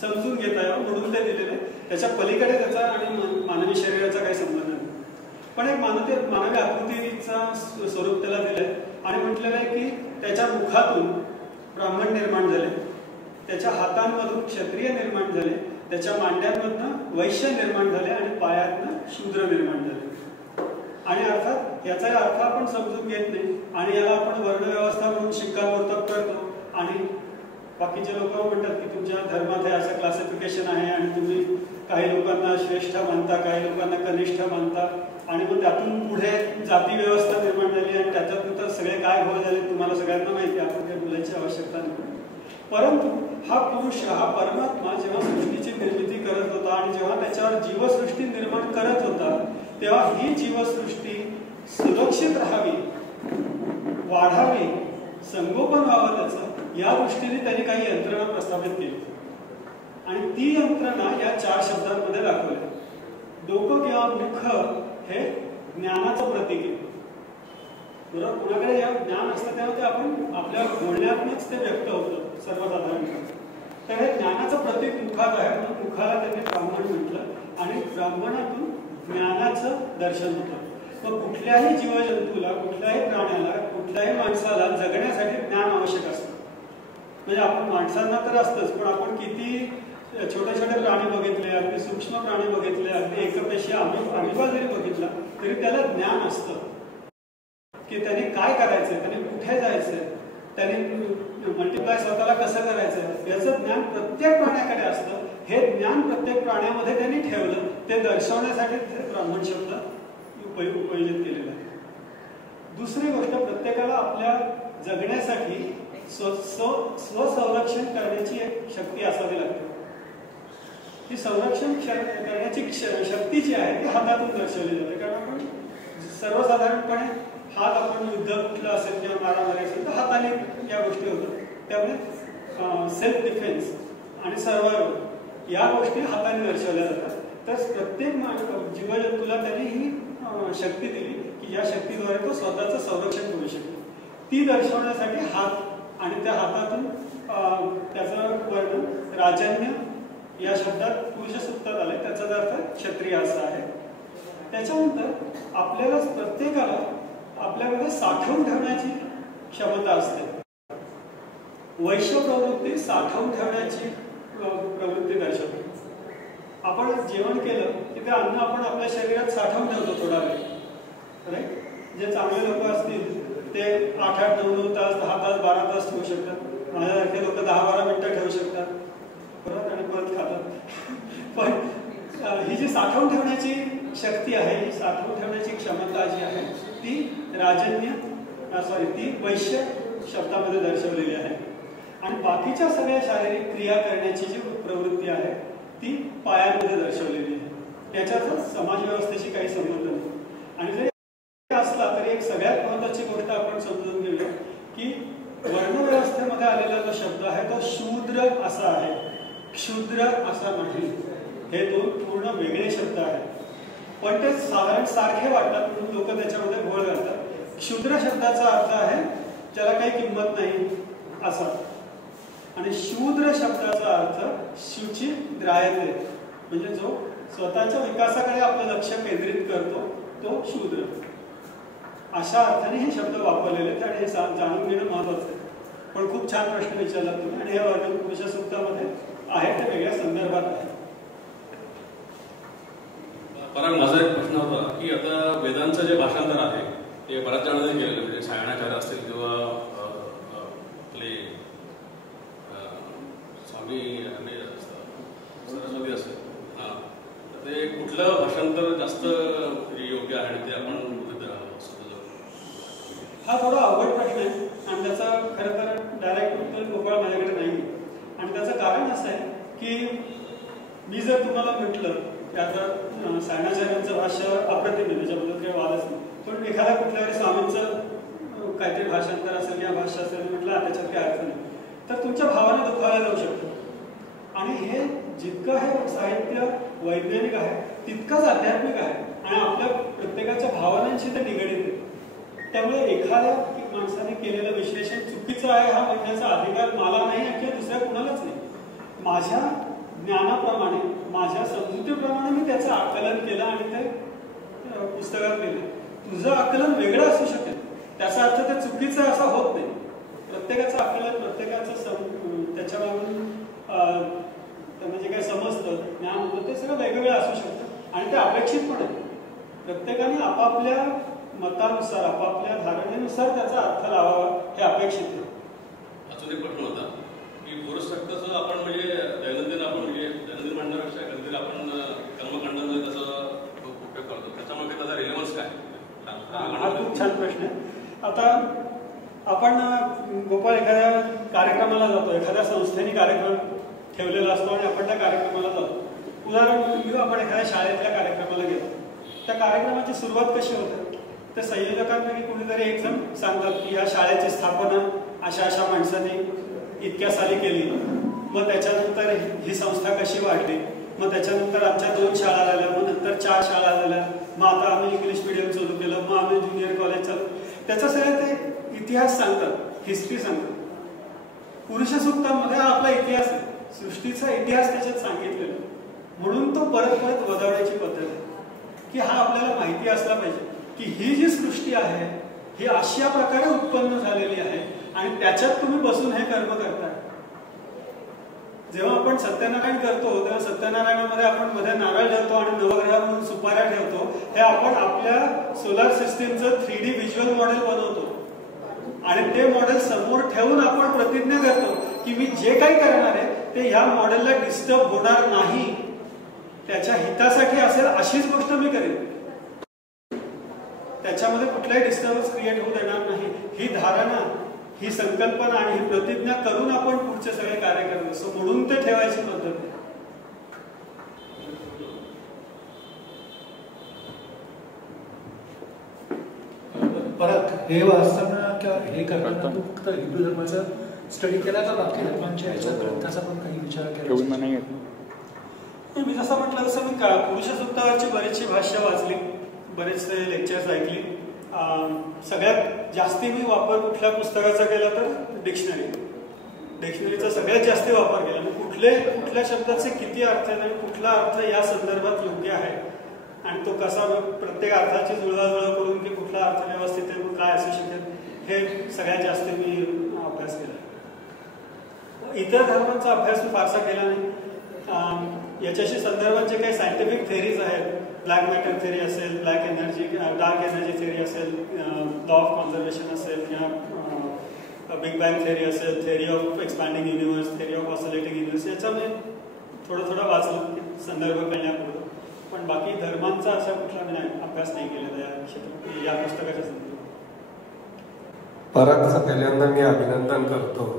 समजून घेता यावं म्हणून ते दिलेलं आहे. त्याच्या पलीकडे त्याचा आणि मानवी शरीराचा काही संबंध नाही. पण एक मानवी आकृतीचा स्वरूप त्याला दिलंय आणि म्हटलेलं आहे की त्याच्या मुखातून ब्राह्मण निर्माण झाले, त्याच्या हातांमधून क्षत्रिय निर्माण झाले, त्याच्या मांड्यांमधनं वैश्य निर्माण झाले आणि पायातनं शूद्र निर्माण झाले. आणि अर्थात याचा अर्थ आपण समजून घेत नाही आणि याला आपण वर्णव्यवस्था म्हणून शिक्कामोर्तब करतो आणि बाकीचे लोक म्हणतात की तुमच्या धर्मात हे असं क्लासिफिकेशन आहे आणि तुम्ही काही लोकांना श्रेष्ठ मानता, काही लोकांना कनिष्ठ मानता आणि मग त्यातून पुढे जाती व्यवस्था निर्माण झाली आणि त्याच्यानंतर सगळे काय घोळ झाले तुम्हाला सगळ्यांना माहिती आहे. आपण काही बोलायची आवश्यकता नाही. परंतु हा पुरुष हा परमात्मा जेव्हा सृष्टीची निर्मिती करत होता आणि जेव्हा त्याच्यावर जीवसृष्टी निर्माण करत होता तेव्हा ही जीवसृष्टी सुरक्षित राहावी, वाढावी, संगोपन व्हावं त्याचं या दृष्टीने त्यांनी काही यंत्रणा प्रस्थापित केली आणि ती यंत्रणा या 4 शब्दांमध्ये दाखवली. डोकं किंवा मुख हे ज्ञानाचं प्रतीक आहे. बरोबर. कोणाकडे या ज्ञान असतं तेव्हा ते आपण आपल्या बोलण्यातूनच ते व्यक्त होतं सर्वसाधारण. तर हे ज्ञानाचं प्रतीक मुखात आहे म्हणून मुखाला त्यांनी ब्राह्मण म्हटलं आणि ब्राह्मणातून ज्ञानाचं दर्शन होतं. मग कुठल्याही जीवजंतूला, कुठल्याही प्राण्याला, कुठल्याही माणसाला जगण्यासाठी ज्ञान आवश्यक असतं. म्हणजे आपण माणसांना तर असतंच पण आपण किती छोटे छोटे प्राणी बघितले, अगदी सूक्ष्म प्राणी बघितले, अगदी एकपेशी अमिबा जरी बघितला तरी त्याला ज्ञान असतं की त्याने काय करायचंय, त्याने कुठे जायचंय, त्याने मल्टिप्लाय स्वतःला कसं करायचं याचं ज्ञान प्रत्येक प्राण्याकडे असतं. हे ज्ञान प्रत्येक प्राण्यामध्ये त्यांनी ठेवलं. ते दर्शवण्यासाठी ब्राह्मण शब्द उपयोजित केलेला आहे. दुसरी गोष्ट, प्रत्येकाला आपल्या जगण्यासाठी स्वसंरक्षण करण्याची एक शक्ती असावी लागते. ती संरक्षण करण्याची शक्ती जी आहे ती हातातून दर्शवली जाते. कारण आपण सर्वसाधारणपणे हात आपण युद्ध कुठलं असेल किंवा मारामारी असेल तर हाताने या गोष्टी होतात. त्यामुळे सेल्फ डिफेन्स आणि सर्वायवल या गोष्टी हाताने दर्शवल्या जातात. तर प्रत्येक जीवजंतूला त्यांनी ही शक्ती दिली की या शक्तीद्वारे तो स्वतःचं संरक्षण करू शकतो. ती दर्शवण्यासाठी हात आणि त्या हातातून त्याचं वर्णन राजन्य या शब्दात पुरुष सूक्तात आले, त्याचा अर्थ क्षत्रिय असा आहे. त्याच्यानंतर आपल्याला प्रत्येकाला आपल्यामध्ये साठवून ठेवण्याची क्षमता असते. वैश्य प्रवृत्ती साठवून ठेवण्याची प्रवृत्ती दर्शवते. आपण जेवण केलं की ते अन्न आपण आपल्या शरीरात साठवून ठेवतो थोडा वेळ, राईट. जे चांगले लोक असतील ते 8-8, 9-9 तास, 10 तास, 12 तास ठेवू शकतात. माझ्यासारखे लोक 10-12 मिनिटं ठेवू शकतात परत आणि परत खातात. पण ही जी साठवून ठेवण्याची शक्ती आहे, ही साठवून ठेवण्याची क्षमता जी आहे ती ती वैश्य शब्दामध्ये दर्शवलेली आहे. आणि बाकीच्या सगळ्या शारीरिक क्रिया करण्याची जी प्रवृत्ती आहे ती पायांमध्ये दर्शवलेली आहे. याच्याचा समाज व्यवस्थेशी काही संबंध नाही. आणि जरी असला तरी एक सगळ्यात महत्वाची गोष्ट आपण समजून घेऊया की वर्णव्यवस्थेमध्ये आलेला जो शब्द आहे तो शूद्र असा आहे, क्षुद्र असा नाही. हे दोन पूर्ण वेगळे शब्द आहेत, पण ते साधारण सारखे वाटतात म्हणून लोक त्याच्यामध्ये घोळ घालतात. क्षुद्र शब्दाचा अर्थ आहे ज्याला काही किंमत नाही असा, आणि शूद्र शब्दाचा अर्थ शुची ग्राह्यते, म्हणजे जो स्वतःच्या विकासाकडे आपलं लक्ष केंद्रित करतो तो शूद्र. अशा अर्थाने हे शब्द वापरलेले आहेत आणि हे जाणून घेणं महत्वाचं आहे. पण खूप छान प्रश्न विचारला तुम्ही, आणि हे वर्णन पुरुष सूक्तामध्ये आहे ते वेगळ्या संदर्भात आहे. पराग, माझा एक प्रश्न होता की आता वेदांचं जे भाषांतर आहे ते बऱ्याच जणांनी केलेलं, म्हणजे सायणाचार्य असतील किंवा आपले स्वामी सरस्वती असेल, हां, तर ते कुठलं भाषांतर जास्त योग्य आहे आणि ते आपण हा थोडा अवघड प्रश्न आहे आणि त्याचा खरं तर डायरेक्ट उत्तर गोपाळ माझ्याकडे नाही. आणि त्याचं कारण असं आहे की मी जर तुम्हाला म्हटलं की आता सायणाचार्यांचं भाष्य अप्रतिम आहे, त्याच्याबद्दल काही वादच नाही, पण एखाद्या कुठल्या वेळी स्वामींचं काहीतरी भाषांतर असेल किंवा भाष्य असेल म्हटलं त्याच्यात काही अर्थ नाही, तर तुमच्या भावाने दुखावल्या जाऊ शकतात. आणि हे जितकं हे साहित्य वैज्ञानिक आहे तितकंच आध्यात्मिक आहे आणि आपल्या प्रत्येकाच्या भावनांशी ते निगडीत आहे. त्यामुळे एखाद्या माणसाने केलेलं विश्लेषण चुकीचं आहे हा म्हणण्याचा अधिकार मला नाही किंवा दुसऱ्या कुणालाच नाही. माझ्या ज्ञानाप्रमाणे, माझ्या समजुतीप्रमाणे मी त्याचं आकलन केलं आणि ते पुस्तकात लिहिलं. तुझं आकलन वेगळं असू शकेल, त्याचा अर्थ ते चुकीचं असा होत नाही. प्रत्येकाचं आकलन, प्रत्येकाचं त्याच्यामागून म्हणजे काय समजतं, ज्ञान होतं, ते सगळं वेगवेगळं असू शकतं आणि ते अपेक्षित पण आहे. प्रत्येकाने आपापल्या मतानुसार, आपापल्या धारणेनुसार त्याचा अर्थ लावावा हे अपेक्षित आहे. अजून एक प्रश्न होता की पुरुष सक्ताचं आपण म्हणजे दैनंदिन म्हणण्यापेक्षा कधीतरी आपण कर्मकांडामध्ये त्याचा उपयोग करतो, त्याच्यामुळे त्याचा रिलेव्हन्स काय? हा खूप छान प्रश्न आहे. आता आपण गोपाळ एखाद्या कार्यक्रमाला जातो, एखाद्या संस्थेने कार्यक्रम ठेवलेला असतो आणि आपण त्या कार्यक्रमाला जातो. उदाहरण म्हणून घेऊ, आपण एखाद्या शाळेतल्या कार्यक्रमाला गेलो. त्या कार्यक्रमाची सुरुवात कशी होते? तर संयोजकांपैकी कुणीतरी एक जण सांगतात की या शाळेची स्थापना अशा अशा माणसाने इतक्या साली केली, मग त्याच्यानंतर ही संस्था कशी वाढली, मग त्याच्यानंतर आमच्या 2 शाळा झाल्या, मग नंतर 4 शाळा झाल्या, मग आता आम्ही इंग्लिश मिडियम चालू केलं, मग आम्ही ज्युनियर कॉलेज चालू. त्याचा सगळं ते इतिहास सांगतात, हिस्ट्री सांगतात. पुरुष सूक्तांमध्ये हा आपला इतिहास आहे, सृष्टीचा इतिहास त्याच्यात सांगितलेला. म्हणून तो परत परत वदवण्याची पद्धत आहे की हा आपल्याला माहिती असला पाहिजे की ही जी सृष्टी आहे ही अशा प्रकारे उत्पन्न झालेली आहे आणि त्याच्यात तुम्ही बसून हे कर्म करताय. जेव्हा आपण सत्यनारायण करतो तेव्हा सत्यनारायणामध्ये आपण मध्ये नारळ ठेवतो आणि नवग्रह म्हणून सुपाऱ्या ठेवतो. हे आपण आपल्या सोलार सिस्टीमचं 3D व्हिज्युअल मॉडेल बनवतो आणि ते मॉडेल समोर ठेवून आपण प्रतिज्ञा करतो की मी जे काही करणार आहे ते ह्या मॉडेलला डिस्टर्ब होणार नाही, त्याच्या हितासाठी असेल अशीच गोष्ट मी करेन, त्याच्यामध्ये कुठलाही डिस्टर्बन्स क्रिएट होऊ देणार नाही. ही धारणा, ही संकल्पना आणि ही प्रतिज्ञा करून आपण पुढचे सगळे कार्य करत असतो. म्हणून ते ठेवायची पद्धत आहे. परत हे वाचताना किंवा हे करताना तू फक्त हिंदू धर्माचा स्टडी केला का बाकी धर्मांच्या ह्याच्या ग्रंथाचा पण काही विचार केला? मी जसं म्हटलं तसं मी पुरुष सूक्तावरची बरीचशी भाष्य वाचली, बरेचसे लेक्चर्स ऐकली. सगळ्यात जास्ती मी वापर कुठल्या पुस्तकाचा केला तर डिक्शनरीचा सगळ्यात जास्ती वापर केला. मी कुठलं कुठल्या शब्दाचे किती अर्थ आहेत आणि कुठला अर्थ या संदर्भात योग्य आहे आणि तो कसा प्रत्येक अर्थाची जुळवाजुळव करून की कुठला अर्थ व्यवस्थित आहे काय असू शकेल हे सगळ्यात जास्त मी अभ्यास केला. इतर धर्मांचा अभ्यास मी फारसा केला नाही. याच्याशी संदर्भात जे काही सायंटिफिक थेरीज आहेत, ब्लॅक मॅटर थेरी असेल, black energy dark energy theory असेल, लॉ ऑफ कॉन्झर्वेशन असेल किंवा बिग बँग थेरी असेल, theory of expanding universe, theory of oscillating universe, याच्यामध्ये थोडं वाचलं संदर्भ कळण्यापूर्वी. पण बाकी धर्मांचा असा कुठला मी अभ्यास नाही केलेला या क्षेत्रात या पुस्तकाच्या संदर्भात. परागचं पहिल्यांदा मी अभिनंदन करतो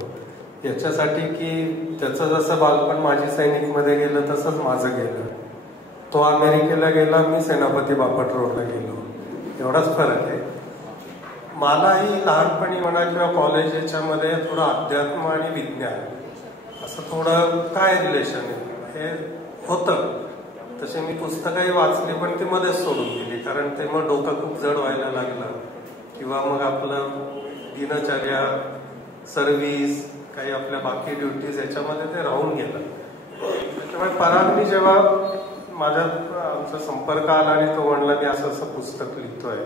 याच्यासाठी की त्याचं जसं बालपण माझी सैनिकमध्ये गेलं तसंच माझं गेलं. तो अमेरिकेला गेला, मी सेनापती बापट रोडला गेलो, एवढाच फरक आहे. मलाही लहानपणी म्हणा किंवा कॉलेज याच्यामध्ये थोडं अध्यात्म आणि विज्ञान असं थोडं काय रिलेशन आहे हे होतं. तसे मी पुस्तकंही वाचली पण ती मध्येच सोडून गेली, कारण ते मग डोकं खूप जड व्हायला लागलं किंवा मग आपलं दिनचर्या, सर्व्हिस, काही आपल्या बाकी ड्युटीज याच्यामध्ये ते राहून गेलं. त्याच्यामुळे परागनी जेव्हा माझ्या आमचा संपर्क आला आणि तो म्हणला मी असं पुस्तक लिहितोय,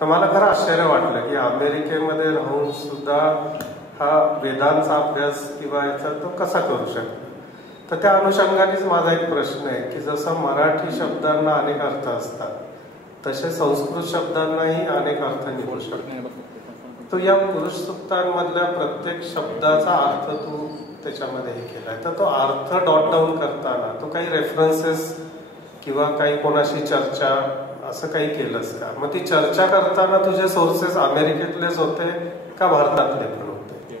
तर मला खरं आश्चर्य वाटलं की अमेरिकेमध्ये राहून सुद्धा हा वेदांचा अभ्यास किंवा याचा तो कसा करू शकतो. तर त्या अनुषंगानेच माझा एक प्रश्न आहे की जसं मराठी शब्दांना अनेक अर्थ असतात तसे संस्कृत शब्दांनाही अनेक अर्थ निघू शकतात. तो या पुरुष सूक्तांमधल्या प्रत्येक शब्दाचा अर्थ तू त्याच्यामध्ये हे केलाय, तर तो अर्थ डॉट डाऊन करताना तो काही रेफरन्सेस किंवा काही कोणाशी चर्चा असं काही केलंस का? मग ती चर्चा करताना तुझे सोर्सेस अमेरिकेतलेच होते का भारतातले पण होते?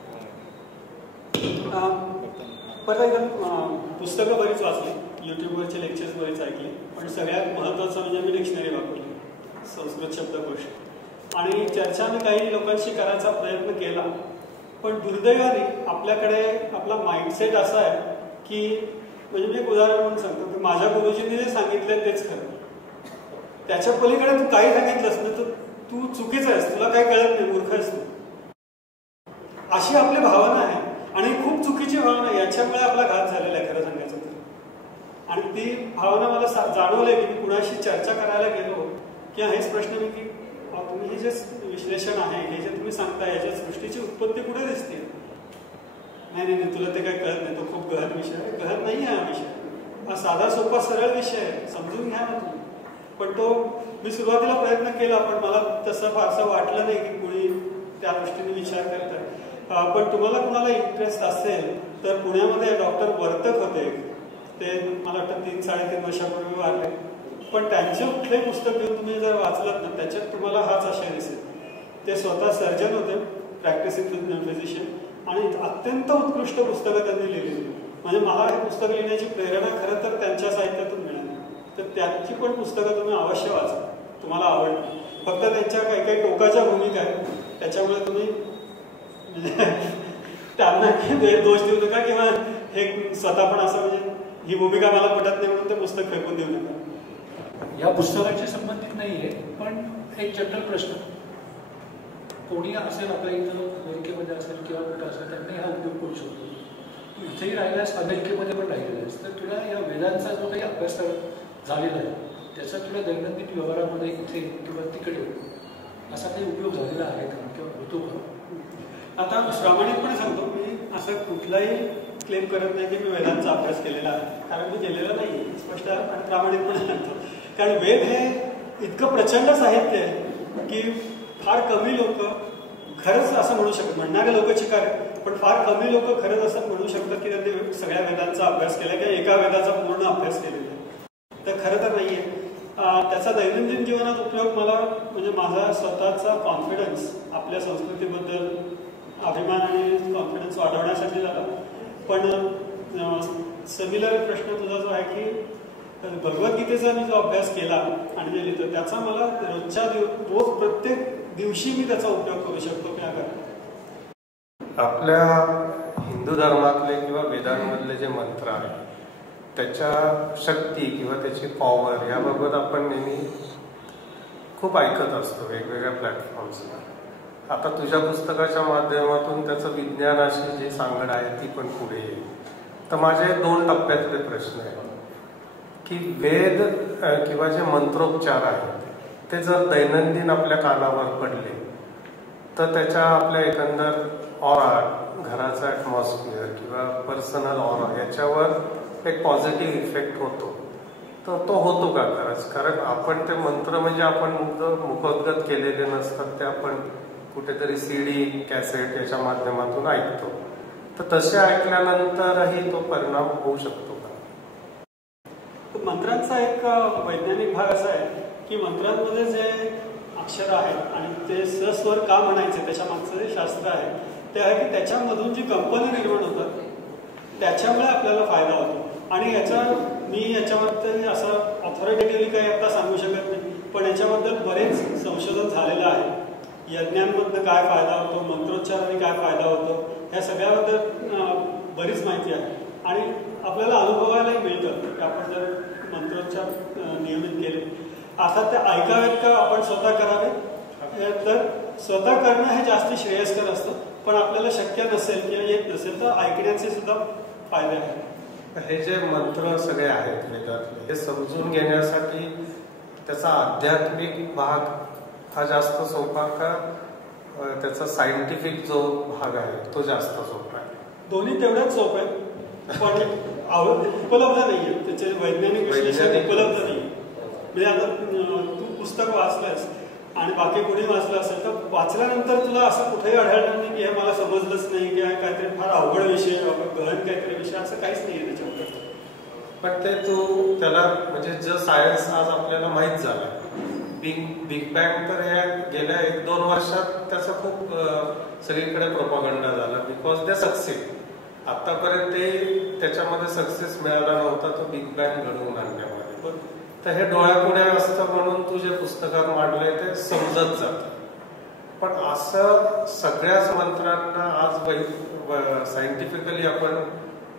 परत एकदा पुस्तकं बरीच वाचली, युट्यूबवरचे लेक्चर्स बरेच ऐकले, पण सगळ्यात महत्त्वाचं म्हणजे मी डिक्शनरी वापरली, संस्कृत शब्दकोश. आणि चर्चा मी काही लोकांशी करायचा प्रयत्न केला, पण दुर्दैवाने आपल्याकडे आपला माइंडसेट असा आहे की म्हणजे मी एक उदाहरण म्हणून सांगतो की माझ्या गुरुजींनी जे सांगितलं तेच खरं, त्याच्या पलीकडे तू काही सांगितलंस ना तर तू चुकीचं आहेस, तुला काही कळत नाही, मूर्ख आहेस तू, अशी आपली भावना आहे. आणि खूप चुकीची भावना आहे, याच्यामुळे आपला घात झालेला आहे खरं सांगायचं तर. आणि ती भावना मला जाणवली की मी कुणाशी चर्चा करायला गेलो की हेच प्रश्न मी की तुम्ही हे जे विश्लेषण आहे, हे जे तुम्ही सांगताय, याच्या सृष्टीची उत्पत्ती कुठे दिसते? नाही, तुला ते काही कळत नाही, तो खूप गहन विषय आहे. गहन नाही आहे हा विषय, हा साधा सोपा सरळ विषय आहे, समजून घ्या ना तुम्ही. पण तो मी सुरुवातीला प्रयत्न केला, पण मला तसं फारसं वाटलं नाही की कुणी त्या दृष्टीने विचार करत आहे. पण तुम्हाला कुणाला इंटरेस्ट असेल तर पुण्यामध्ये डॉक्टर वर्तक होते, ते मला वाटतं 3-3.5 वर्षापूर्वी वारले. पण त्यांचे कुठले पुस्तक घेऊन तुम्ही जर वाचलात ना त्याच्यात तुम्हाला हाच आशय दिसेल. ते स्वतः सर्जन होते, प्रॅक्टिसिंग फिजिशियन, आणि अत्यंत उत्कृष्ट पुस्तकं त्यांनी लिहिली. म्हणजे मला हे पुस्तक लिहिण्याची प्रेरणा खरं तर त्यांच्या साहित्यातून मिळाली. तर त्यांची पण पुस्तकं तुम्ही अवश्य वाचा, तुम्हाला आवडतील. फक्त त्यांच्या काही काही टोकाच्या भूमिका आहेत, त्याच्यामुळे तुम्ही त्यांना दोष देऊ नका किंवा हे स्वतः पण असं म्हणजे ही भूमिका मला पटत नाही म्हणून ते पुस्तक फेकून देऊ नका. या पुस्तकाशी संबंधित नाहीये, पण एक जनरल प्रश्न, कोणी असेल आपल्या इथं अमेरिकेमध्ये असेल किंवा कुठं असेल, त्यांनी हा उपयोग करू शकतो. तू इथेही राहिलास, अमेरिकेमध्ये पण राहिलेला आहेस, तर तुला या वेदांचा जो काही अभ्यास झालेला आहे त्याचा तुला दैनंदिन व्यवहारामध्ये इथे किंवा तिकडे असा काही उपयोग झालेला आहे का किंवा होतो का? आता प्रामाणिकपणे सांगतो, मी असं कुठलाही क्लेम करत नाही की मी वेदांचा अभ्यास केलेला आहे, कारण मी केलेला नाही, स्पष्ट आणि प्रामाणिकपणे सांगतो. कारण वेद हे इतकं प्रचंड साहित्य आहे की फार कमी लोक खरंच असं म्हणू शकतात, म्हणणारे लोक चिकार, पण फार कमी लोक खरंच असं म्हणू शकतात की त्यांनी सगळ्या वेदांचा अभ्यास केला किंवा एका वेदाचा पूर्ण अभ्यास केलेला आहे. तर खरं तर नाहीये. त्याचा दैनंदिन जीवनात उपयोग मला म्हणजे माझा स्वतःचा कॉन्फिडन्स, आपल्या संस्कृतीबद्दल अभिमान आणि कॉन्फिडन्स वाढवण्यासाठी झाला. पण सिमिलर प्रश्न तुझा जो आहे की भगवद्गीतेचा मी जो अभ्यास केला आणि जे लिहितो त्याचा मला रोज प्रत्येक दिवशी मी त्याचा उपयोग करू शकतो किंवा करतो. आपल्या हिंदू धर्मातले किंवा वेदांमधले जे मंत्र आहेत त्याच्या शक्ती किंवा त्याची पॉवर याबाबत आपण नेहमी खूप ऐकत असतो वेगवेगळ्या प्लॅटफॉर्म्सला. आता तुझ्या पुस्तकाच्या माध्यमातून त्याचं विज्ञानाशी जी सांगड आहे ती पण पुढे येईल. तर माझे 2 टप्प्यातले प्रश्न आहेत की वेद किंवा जे मंत्रोपचार आहेत ते जर दैनंदिन आपल्या कानावर पडले तर त्याच्या आपल्या एकंदर ऑरा, घराचा ॲटमॉस्फिअर किंवा पर्सनल ऑरा याच्यावर एक पॉझिटिव्ह इफेक्ट होतो. तर तो होतो का खरंच? कारण आपण ते मंत्र म्हणजे आपण मुखोद्गत केलेले नसतात, ते आपण कुठेतरी CD, कॅसेट याच्या माध्यमातून ऐकतो. तर तसे ऐकल्यानंतरही तो परिणाम होऊ शकतो का? मंत्रांचा एक वैज्ञानिक भाग असा आहे की मंत्रांमध्ये जे अक्षर आहेत आणि ते सस्वर का म्हणायचे त्याच्या मागचं जे शास्त्र आहे ते आहे की त्याच्यामधून जी कंपनी निर्माण होतात त्याच्यामुळे आपल्याला फायदा होतो. आणि मी याच्याबद्दल असं ऑथॉरिटेटिव्हली काही आता सांगू शकत नाही, पण याच्याबद्दल बरेच संशोधन झालेलं आहे. यज्ञांमधनं काय फायदा होतो, मंत्रोच्चाराने काय फायदा होतो, ह्या सगळ्याबद्दल बरीच माहिती आहे. आणि आपल्याला अनुभवायलाही मिळतं की आपण जर मंत्रोच्चार नियमित केले, अर्थात ते ऐकावेत का आपण स्वतः करावे, तर स्वतः करणं हे जास्ती श्रेयस्कर असतं. पण आपल्याला शक्य नसेल किंवा येत नसेल तर ऐकण्याचे सुद्धा फायदे आहेत. हे जे मंत्र सगळे आहेत वेदातले हे समजून घेण्यासाठी त्याचा आध्यात्मिक भाग हा जास्त सोपा का त्याचा सायंटिफिक जो भाग आहे तो जास्त सोपा आहे? दोन्ही तेवढ्याच सोपं आहे, पण उपलब्ध नाहीये, त्याचे वैज्ञानिक विश्लेषण उपलब्ध नाही. म्हणजे आता तू पुस्तक वाचलंस आणि बाकी कोणी वाचलं असेल तर वाचल्यानंतर तुला असं कुठेही आढळणार नाही की हे मला समजलंच नाही किंवा काहीतरी फार अवघड विषय, गहन काहीतरी विषय, असं काहीच नाहीये त्याच्यामध्ये. पण ते तू त्याला म्हणजे जो सायन्स आज आपल्याला माहीत झाला, बिग बँग तर ह्या गेल्या 1-2 वर्षात त्याचा खूप सगळीकडे प्रोपागंडा झाला बिकॉज दे सक्सेस. आतापर्यंत त्याच्यामध्ये सक्सेस मिळाला नव्हता तो बिग बँग घडवून आणण्यामध्ये. तर हे डोळ्यापुढे असतं म्हणून तू जे पुस्तकात मांडलंय ते समजत जातं. पण असं सगळ्याच मंत्रांना आज सायंटिफिकली आपण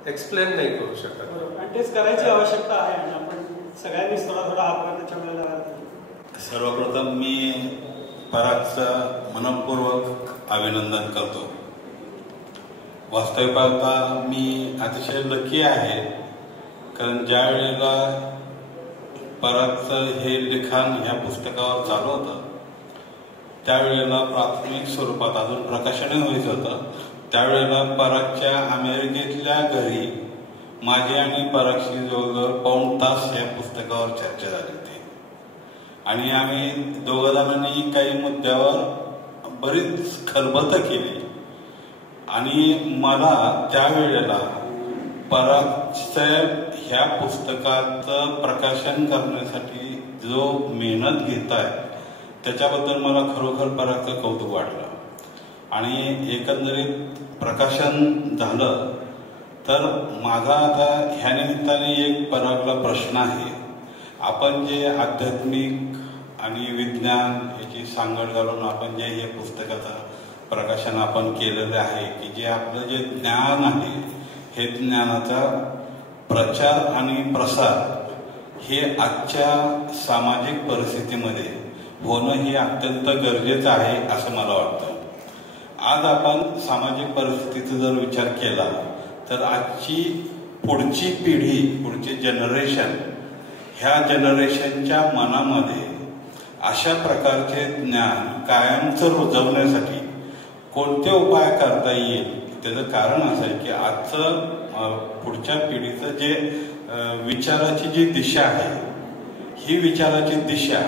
एक्सप्लेन नाही करू शकत. आणि तेच करायची आवश्यकता आहे आणि आपण सगळ्यांनीच थोडा हातभार त्याच्यामुळे लावायला. सर्वप्रथम मी परागचं मनपूर्वक अभिनंदन करतो. वास्तविक पाहता मी अतिशय लकी आहे, कारण ज्या वेळेला परागचं हे लिखाण ह्या पुस्तकावर चालू होतं त्यावेळेला प्राथमिक स्वरूपात अजून प्रकाशनही व्हायचं होतं. त्यावेळेला परागच्या अमेरिकेतल्या घरी माझी आणि परागशी जवळजवळ 1.5 तास या पुस्तकावर चर्चा झाली होती आणि आम्ही दोघं जणांनी काही मुद्द्यावर बरीच खलबत केली. आणि मला त्यावेळेला परागसाहेब ह्या पुस्तकाचं प्रकाशन करण्यासाठी जो मेहनत घेत आहे त्याच्याबद्दल मला खरोखर परागचं कौतुक वाटलं. आणि एकंदरीत प्रकाशन झालं तर माझा आता ह्या निमित्ताने एक परागला प्रश्न आहे. आपण जे आध्यात्मिक आणि विज्ञान याची सांगड घालून आपण जे हे पुस्तकाचं प्रकाशन आपण केलेलं आहे की जे आपलं जे ज्ञान आहे हे ज्ञानाचा प्रचार आणि प्रसार हे आजच्या सामाजिक परिस्थितीमध्ये होणं हे अत्यंत गरजेचं आहे असं मला वाटतं. आज आपण सामाजिक परिस्थितीचा जर विचार केला तर आजची पुढची पिढी, पुढची जनरेशन, ह्या जनरेशनच्या मनामध्ये अशा प्रकारचे ज्ञान कायमचं रुजवण्यासाठी कोणते उपाय करता येईल त्याचं कारण असं आहे की आजचं पुढच्या पिढीचं जे विचाराची जी दिशा आहे ही विचाराची दिशा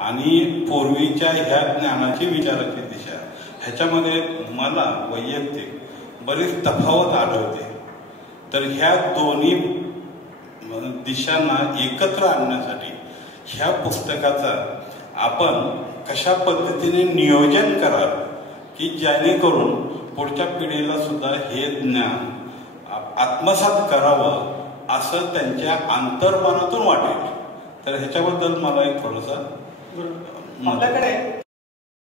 आणि पूर्वीच्या ह्या ज्ञानाची विचाराची दिशा ह्याच्यामध्ये मला वैयक्तिक बरीच तफावत आढळते. तर ह्या दोन्ही दिशांना एकत्र आणण्यासाठी ह्या पुस्तकाचा आपण कशा पद्धतीने नियोजन करावं की जेणेकरून पुढच्या पिढीला सुद्धा हे ज्ञान आत्मसात करावं असं त्यांच्या अंतर्मनातून वाटेल. तर ह्याच्याबद्दल मला एक थोडंसं आपल्याकडे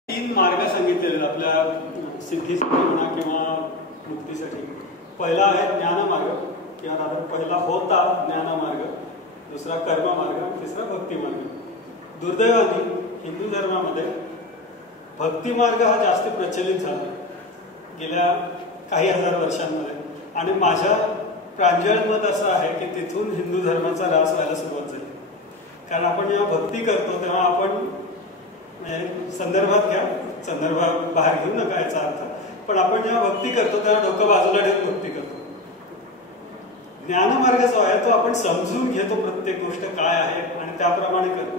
3 मार्ग सांगितलेले आपल्या सिद्धीसाठी म्हणा किंवा मुक्तीसाठी. पहिला आहे ज्ञानमार्ग किंवा पहिला होता ज्ञानमार्ग, दुसरा कर्ममार्ग, तिसरा भक्तिमार्ग. दुर्दैवाने हिंदू धर्मामध्ये भक्तिमार्ग हा जास्त प्रचलित झाला गेल्या काही हजार वर्षांमध्ये. आणि माझ्या प्रांजळ मत असं आहे की तिथून हिंदू धर्माचा ऱ्हास व्हायला सुरुवात झाली. कारण आपण जेव्हा भक्ती करतो तेव्हा आपण संदर्भात घ्या, संदर्भात बाहेर घेऊ नका याचा अर्थ, पण आपण जेव्हा भक्ती करतो तेव्हा डोकं बाजूला ठेवून भक्ती करतो. ज्ञानमार्ग जो आहे तो आपण समजून घेतो प्रत्येक गोष्ट काय आहे आणि त्याप्रमाणे करतो.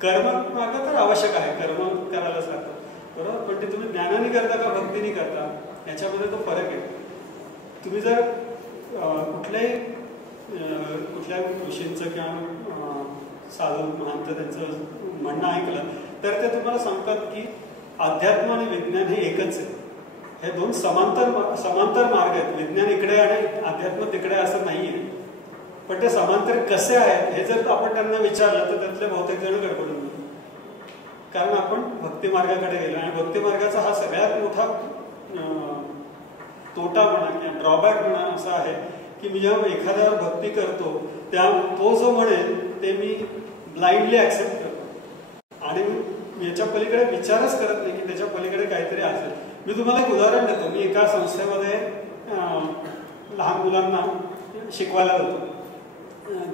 कर्म मार्ग तर आवश्यक आहे, कर्म करायलाच लागतं बरोबर, पण ते तुम्ही ज्ञानाने करता का भक्तीने करता याच्यामध्ये तो फरक आहे. तुम्ही जर कुठल्या ऋषींचं किंवा साधू महंत त्यांचं म्हणणं ऐकलं तर ते तुम्हाला सांगतात की अध्यात्म आणि विज्ञान हे एकच आहे. हे दोन समांतर मार्ग आहेत. विज्ञान इकडे आणि अध्यात्म तिकडे असं नाहीये, पण ते समांतर कसे आहेत हे जर आपण त्यांना विचारलं तर त्यातले बहुतेक जण गडबडून गेले. कारण आपण भक्ती मार्गाकडे गेलो आणि भक्ती मार्गाचा हा सगळ्यात मोठा तोटा म्हणा किंवा ड्रॉबॅक म्हणा असा आहे की मी जेव्हा एखाद्यावर भक्ती करतो तो जो म्हणेल ते मी ब्लाइंडली ऍक्सेप्ट करतो आणि मी याच्या पलीकडे विचारच करत नाही की त्याच्या पलीकडे काहीतरी असेल. मी तुम्हाला एक उदाहरण देतो. मी एका संस्थेमध्ये लहान मुलांना शिकवायला जातो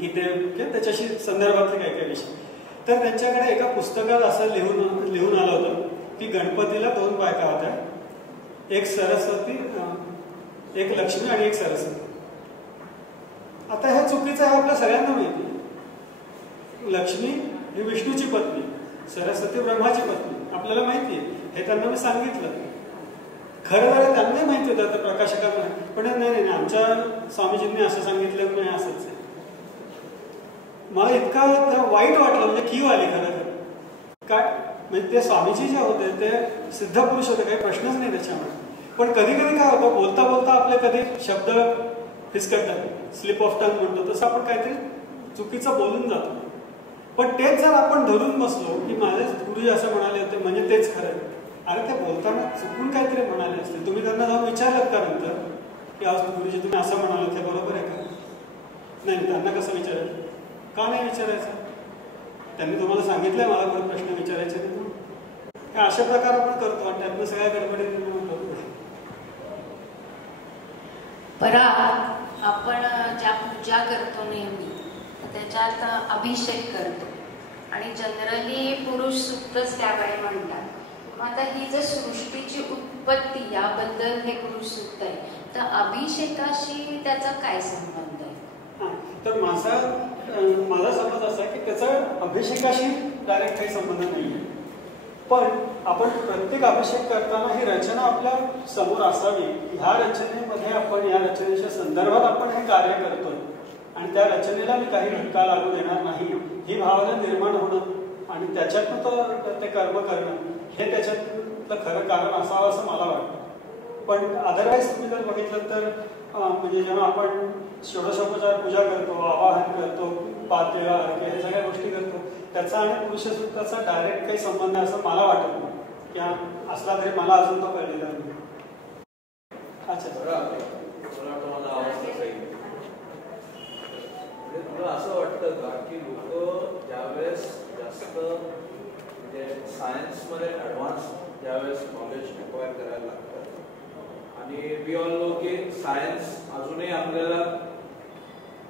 गीते किंवा त्याच्याशी संदर्भातले काही काही विषय. तर त्यांच्याकडे एका पुस्तकात असं लिहून आलं होतं की गणपतीला 2 बायका होत्या, एक सरस्वती, एक लक्ष्मी आणि एक सरस्वती. आता हे चुकीचं आहे आपल्या सगळ्यांना माहिती. लक्ष्मी ही विष्णूची पत्नी, सरस्वती ब्रह्माची पत्नी आपल्याला माहिती आहे. हे त्यांना मी सांगितलं. खरं तर त्यांना माहिती होतं त्या प्रकाशकांना, पण नाही आमच्या स्वामीजींनी असं सांगितलं नाही असंच आहे. मला इतका वाईट वाटलं, म्हणजे कीव आली खरं तर. काय म्हणजे ते स्वामीजी जे होते ते सिद्ध पुरुष होते, काही प्रश्नच नाही त्याच्यामुळे. पण कधी कधी काय होतं, बोलता बोलता आपले कधी शब्द फिसकटतात, स्लिप ऑफ टंग म्हणतो तसं आपण काहीतरी चुकीचं बोलून जातो. पण तेच जर आपण धरून बसलो की माझे गुरुजी असं म्हणाले होते म्हणजे तेच खरं, अरे ते बोलताना चुकून काहीतरी म्हणाले असते. तुम्ही त्यांना जाऊन विचारलं का नंतर की आज गुरुजी तुम्ही असं म्हणाले ते बरोबर आहे का? नाही, त्यांना कसं विचारायचं? का नाही विचारायचं? त्यांनी तुम्हाला सांगितलंय मला परत प्रश्न विचारायचे नाही. अशा प्रकार आपण करतो आणि त्यातनं सगळ्या गडबडीत निर्माण करतो. पराग आपण ज्या पूजा करतो नेहमी त्याच्यात अभिषेक करतो आणि जनरली पुरुष सुक्तच त्यावेळी म्हणतात. मग आता ही जर सृष्टीची उत्पत्ती याबद्दल हे पुरुष सुक्त आहे, तर अभिषेकाशी त्याचा काय संबंध आहे? तर माझा समज असा की त्याचा अभिषेकाशी डायरेक्ट काही संबंध नाहीये. पण आपण प्रत्येक अभिषेक करताना ही रचना आपल्या समोर असावी. ह्या रचनेमध्ये आपण या रचनेच्या संदर्भात आपण हे कार्य करतोय आणि त्या रचनेला मी काही धक्का लागू देणार नाही ही भावना निर्माण होणं आणि त्याच्यातनं ते कर्म करणं हे त्याच्यातलं खरं कारण असावं असं मला वाटतं. पण अदरवाईज तुम्ही जर बघितलं तर म्हणजे जेव्हा आपण षोडशोपचार पूजा करतो, आवाहन करतो, पाद्य अर्घ्य हे सगळ्या गोष्टी करतो, त्याचा आणि पुरुषसूक्ताचा डायरेक्ट काही संबंध असं मला वाटत नाही किंवा असला तरी मला अजून तो कळलेला नाही. मला असं वाटतं का की लोक ज्यावेळेस जास्त सायन्समध्ये ॲडव्हान्स ज्यावेळेस नॉलेज एक्वायर करायला लागतात आणि वी ऑल नो की सायन्स अजूनही आपल्याला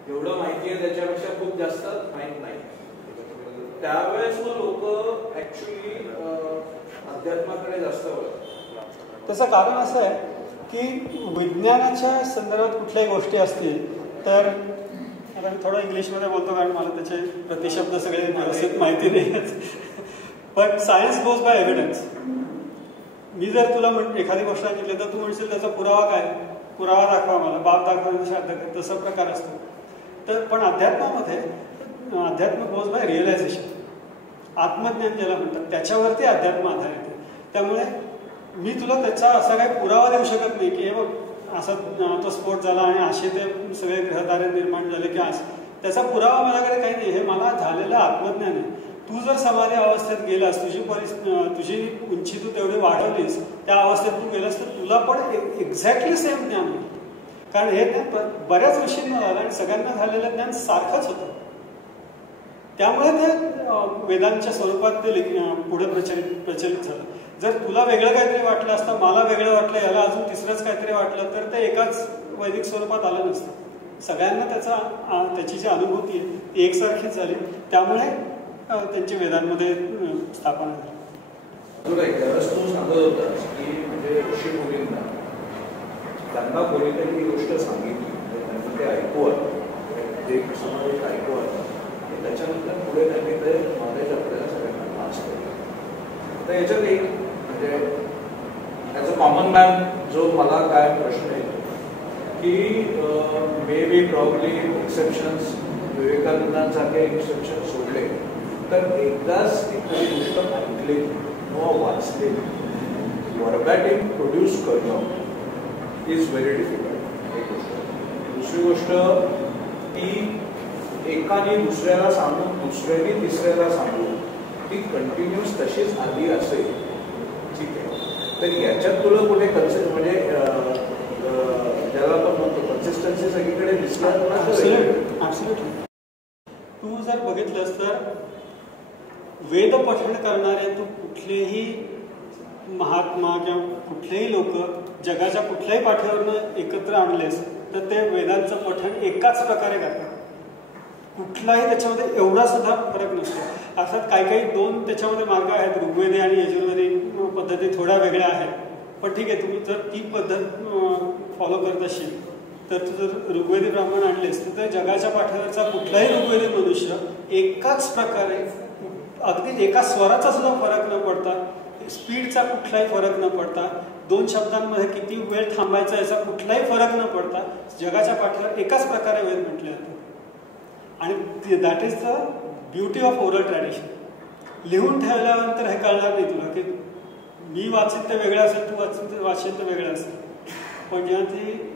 एवढं माहिती आहे त्याच्यापेक्षा खूप जास्त माहीत नाही, त्यावेळेस मग लोक ऍक्च्युली अध्यात्माकडे जास्त वळतात. त्याचं कारण असं आहे की विज्ञानाच्या संदर्भात कुठल्याही गोष्टी असतील तर आता मी थोडं इंग्लिशमध्ये बोलतो कारण मला त्याचे प्रतिशब्द सगळे व्यवस्थित माहिती नाही. पण सायन्स गोज बाय एव्हिडन्स. मी जर तुला एखादी गोष्ट सांगितली तर तू म्हणशील त्याचा पुरावा काय, पुरावा दाखवा मला, बाप दाखवा, श्राद्ध कर, तसा प्रकार असतो. तर पण अध्यात्मामध्ये अध्यात्म गोज बाय रिअलायझेशन, आत्मज्ञान ज्याला म्हणतात त्याच्यावरती अध्यात्म आधारित आहे. त्यामुळे मी तुला त्याचा असा काही पुरावा देऊ शकत नाही की हे बघ असा तो स्फोट झाला आणि असे ते सगळे ग्रहतारे निर्माण झाले की त्याचा पुरावा माझ्याकडे काही नाही. हे मला झालेलं आत्मज्ञान आहे. तू जर समाधी अवस्थेत गेलास, तुझी उंची तू तेवढी वाढवलीस, त्या अवस्थेत तू गेलास तर तुला पण एक्झॅक्टली सेम ज्ञान होईल. कारण हे ज्ञान बऱ्याच ऋषींना झालं आणि सगळ्यांना झालेलं ज्ञान सारखंच होतं. त्यामुळे ते वेदांच्या स्वरूपात ते पुढे प्रचलित झालं. जर तुला वेगळं काहीतरी वाटलं असतं, मला वेगळं वाटलं, याला अजून तिसरंच काहीतरी वाटलं तर ते एकाच वैदिक स्वरूपात आलं नसतं. सगळ्यांना त्याची जी अनुभूती आहे ती एकसारखीच झाली, त्यामुळे त्यांची वेदांमध्ये स्थापना झाली. तुला त्यावेळेस तू सांगत होतास की म्हणजे ऋषी मुनींना त्यांना कोणीतरी ही गोष्ट सांगितली, त्यांनी ते ऐकू आलं, ते समावेश ऐकू आलं, आणि त्याच्यानंतर पुढे त्यांनी ते नॉलेज आपल्याला सगळ्यांना पास केलं. तर याच्यात एक म्हणजे ॲज अ कॉमन मॅन जो मला काय प्रश्न येतो की मे बी प्रॉब्ली एक्सेप्शन्स, विवेकानंदांसारखे एक्सेप्शन सोडले तर एकदाच एखादी गोष्ट ऐकली किंवा वाचले वर्बॅटिम प्रोड्यूस करणं इज व्हेरी डिफिकल्ट, एक गोष्ट. दुसरी गोष्ट ती एकाने दुसऱ्याला सांगून दुसऱ्याने तिसऱ्याला सांगून ती कंटिन्युअस तशीच आली असेल, ठीक आहे. तर याच्यात तुला कुठे म्हणजे ज्याला आपण म्हणतो कन्सिस्टन्सी सगळीकडे दिसणार. तू जर बघितलंस तर वेद पठण करणारे तू कुठलेही महात्मा किंवा कुठलेही लोक जगाच्या कुठल्याही पाठीवरनं एकत्र आणलेस तर ते वेदांचं पठण एकाच प्रकारे करतात. कुठलाही त्याच्यामध्ये एवढा सुद्धा फरक नसतो. अर्थात काही दोन त्याच्यामध्ये मार्ग आहेत, ऋग्वेदी आणि यजुर्वेदी पद्धती थोड्या वेगळ्या आहेत, पण ठीक आहे, तुम्ही जर ती पद्धत फॉलो करत असशील तर तू जर ऋग्वेदी ब्राह्मण आणलेस तर जगाच्या पाठीवरचा कुठलाही ऋग्वेदी मनुष्य एकाच प्रकारे अगदी एका स्वराचा सुद्धा फरक न पडता, स्पीडचा कुठलाही फरक न पडता, दोन शब्दांमध्ये किती वेळ थांबायचा याचा कुठलाही फरक न पडता जगाच्या पाठीवर एकाच प्रकारे वेद म्हटले जातात. आणि that is the beauty of oral tradition. लिहून ठेवल्यानंतर हे कळणार नाही तुला की मी वाचीन ते वेगळं असेल, तू वाचीन ते वेगळं असेल, पण जेव्हा ती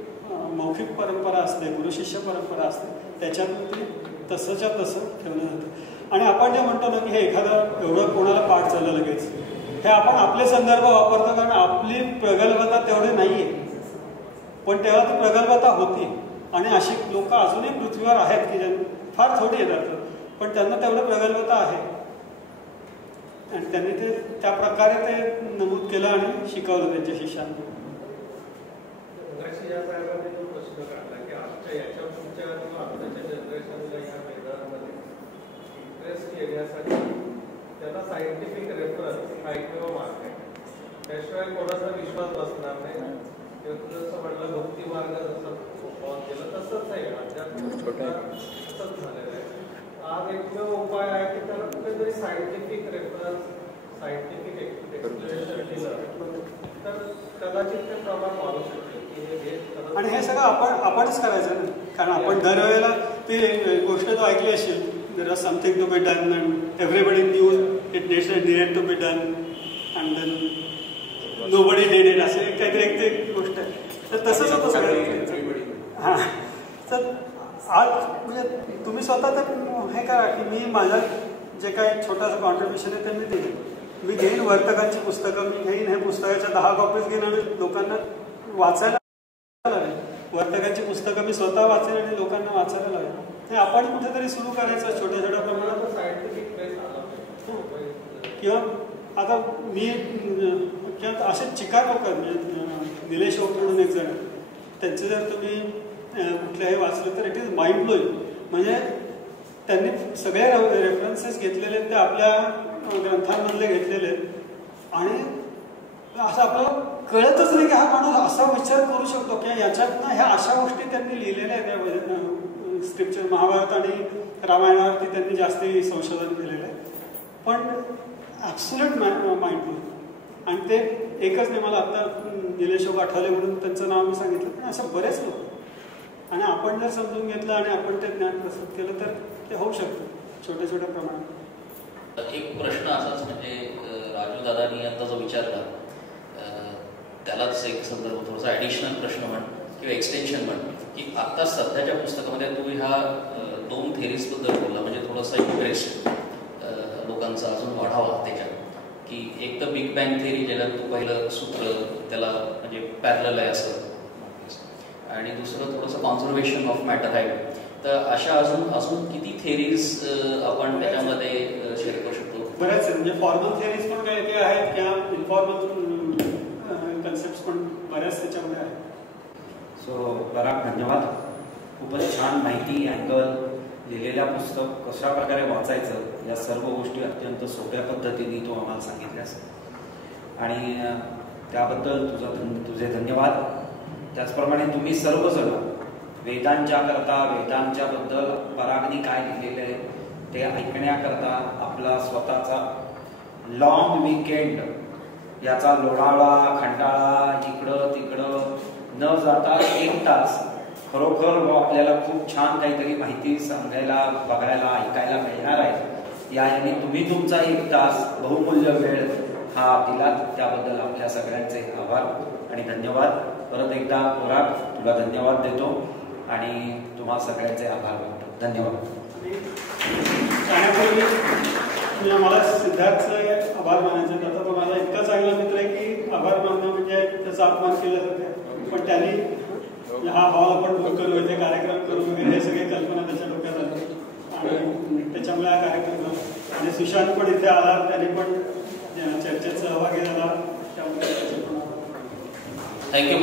मौखिक परंपरा असते, गुरुशिष्य परंपरा असते, त्याच्यातून ती तसंच्या तसं ठेवलं जातं. आणि आपण जे म्हणतो ना की हे एखादं एवढं कोणाला पाठ झालं लगेच, हे आपण आपले संदर्भ वापरतो कारण आपली प्रगल्भता तेवढी नाही आहे, पण तेव्हा ती प्रगल्भता होती. आणि अशी लोक अजूनही पृथ्वीवर आहेत की ज्यांना फार थोडी येतात, पण त्यांना तेवढं प्रगल्भता आहे आणि त्यांनी ते त्या प्रकारे ते नमूद केलं आणि शिकवलं त्यांच्या शिष्यांना. प्रश्न काढला की आजच्या याच्या पुढच्या आताच्या जनरेशनला या मैदानामध्ये इंटरेस्ट येण्यासाठी त्याला सायंटिफिक रेफरन्स काय किंवा मार्ग आहे, त्याशिवाय कोणाचा विश्वास बसणार नाही. किंवा तुझं जसं म्हटलं भक्ती मार्ग जसं फॉलो केलं तसंच आहे, तसंच झालेलं आहे. आज एकमेव उपाय आहे की त्याला कुठेतरी सायंटिफिक रेफरन्स, सायंटिफिक एक्सप्लेनेशन दिलं तर कदाचित ते प्रमाण वाढू शकते. आणि हे सगळं आपणच करायचं ना, कारण आपण दरवेळेला ती गोष्ट तो ऐकली असेल, there are something to be done and everybody knew it needed to be done and then nobody did it, असे काहीतरी एक गोष्ट आहे. तर तसंच होतं सगळं. हां, तर आज म्हणजे तुम्ही स्वतः तर हे करा की मी माझं जे काही छोटासा कॉन्ट्रीब्युशन आहे ते मी दिले. मी घेईन वर्तकांची पुस्तकं, मी घेईन हे पुस्तकाच्या 10 कॉपीज घेईन आणि लोकांना वाचायला लावेल. वर्तकांची पुस्तकं मी स्वतः वाचेन आणि लोकांना वाचायला लावेल. हे आपण कुठेतरी सुरू करायचं छोट्या छोट्या प्रमाणात सायंटिफिक किंवा आता मी असे चिकार लोक आहेत, निलेश ओक म्हणून एक जण, त्यांचे जर तुम्ही कुठल्याही वाचलं तर इट इज माइंड ब्लोईंग. म्हणजे त्यांनी सगळे रेफरन्सेस घेतलेले ते आपल्या ग्रंथांमधले घेतलेले आणि असं आपल्याला कळतच नाही की हा माणूस असा विचार करू शकतो की याच्यातनं ह्या अशा गोष्टी त्यांनी लिहिलेल्या आहेत. त्या स्क्रिप्चर महाभारत आणि रामायणावरती त्यांनी जास्ती संशोधन केलेलं आहे, पण ॲब्सोल्यूट माइंड ब्लोईंग. आणि ते एकच नाही, मला आता निलेश ओक आठवले म्हणून त्यांचं नाव मी सांगितलं, पण असं बरेच लोक. आणि आपण जर समजून घेतलं आणि आपण ते ज्ञान प्रस्तुत केलं तर ते होऊ शकतं छोट्या छोट्या प्रमाणात. एक प्रश्न असाच म्हणजे राजू दादांनी आता जो विचारला त्यालाच एक संदर्भ थोडासा ॲडिशनल प्रश्न म्हण किंवा एक्सटेन्शन म्हण की आता सध्याच्या पुस्तकामध्ये तू ह्या 2 थेरीजबद्दल बोलला, म्हणजे थोडासा इंटरेस्ट लोकांचा अजून वाढावा त्याच्यात, की एक तर बिग बँग थेरी ज्याला तू पहिलं सूत्र त्याला म्हणजे पॅरलल आहे असं, आणि दुसरं थोडंसं कॉन्झर्वेशन ऑफ मॅटर आहे. तर अशा अजून किती थेरीज आपण त्याच्यामध्ये शेअर करू शकतो? बऱ्याच आहेत, म्हणजे फॉर्मल थेरीज पण काही काही आहेत किंवा इन्फॉर्मल कन्सेप्ट पण बऱ्याच त्याच्यामध्ये आहेत. सो पराग, धन्यवाद. खूपच छान माहिती अँगल लिहिलेल्या पुस्तक कशा प्रकारे वाचायचं या सर्व गोष्टी अत्यंत सोप्या पद्धतीने तू आम्हाला सांगितल्यास आणि त्याबद्दल तुझे धन्यवाद. त्याचप्रमाणे तुम्ही सर्वजण वेदांच्या बद्दल परागनी काय लिहिलेलं आहे ते ऐकण्याकरता आपला स्वतःचा लॉंग वीकेंड याचा लोणावळा खंडाळा इकडं तिकडं न जाता 1 तास खरोखर आपल्याला खूप छान काहीतरी माहिती सांगायला बघायला ऐकायला मिळणार आहे. याने तुम्ही तुमचा 1 तास बहुमूल्य वेळ हा दिलात त्याबद्दल आपल्या सगळ्यांचे आभार आणि धन्यवाद. परत एकदा पराग तुला धन्यवाद देतो आणि तुम्हा सगळ्यांचे आभार मानतो. धन्यवाद. मला सिद्धार्थचे आभार मानायचे. आता तो माझा इतका चांगला मित्र आहे की आभार मानणं म्हणजे त्याचा अपमान केल्यासारखं आहे. पण त्यांनी हा हॉल आपण बुक करू इथे कार्यक्रम करू वगैरे हे सगळे कल्पना त्याच्या डोक्यात आली आणि त्याच्यामुळे हा कार्यक्रम झाला. आणि सुशांत पण इथे आला त्याने पण चर्चेत सहभागी झाला त्यामुळे थँक्यू.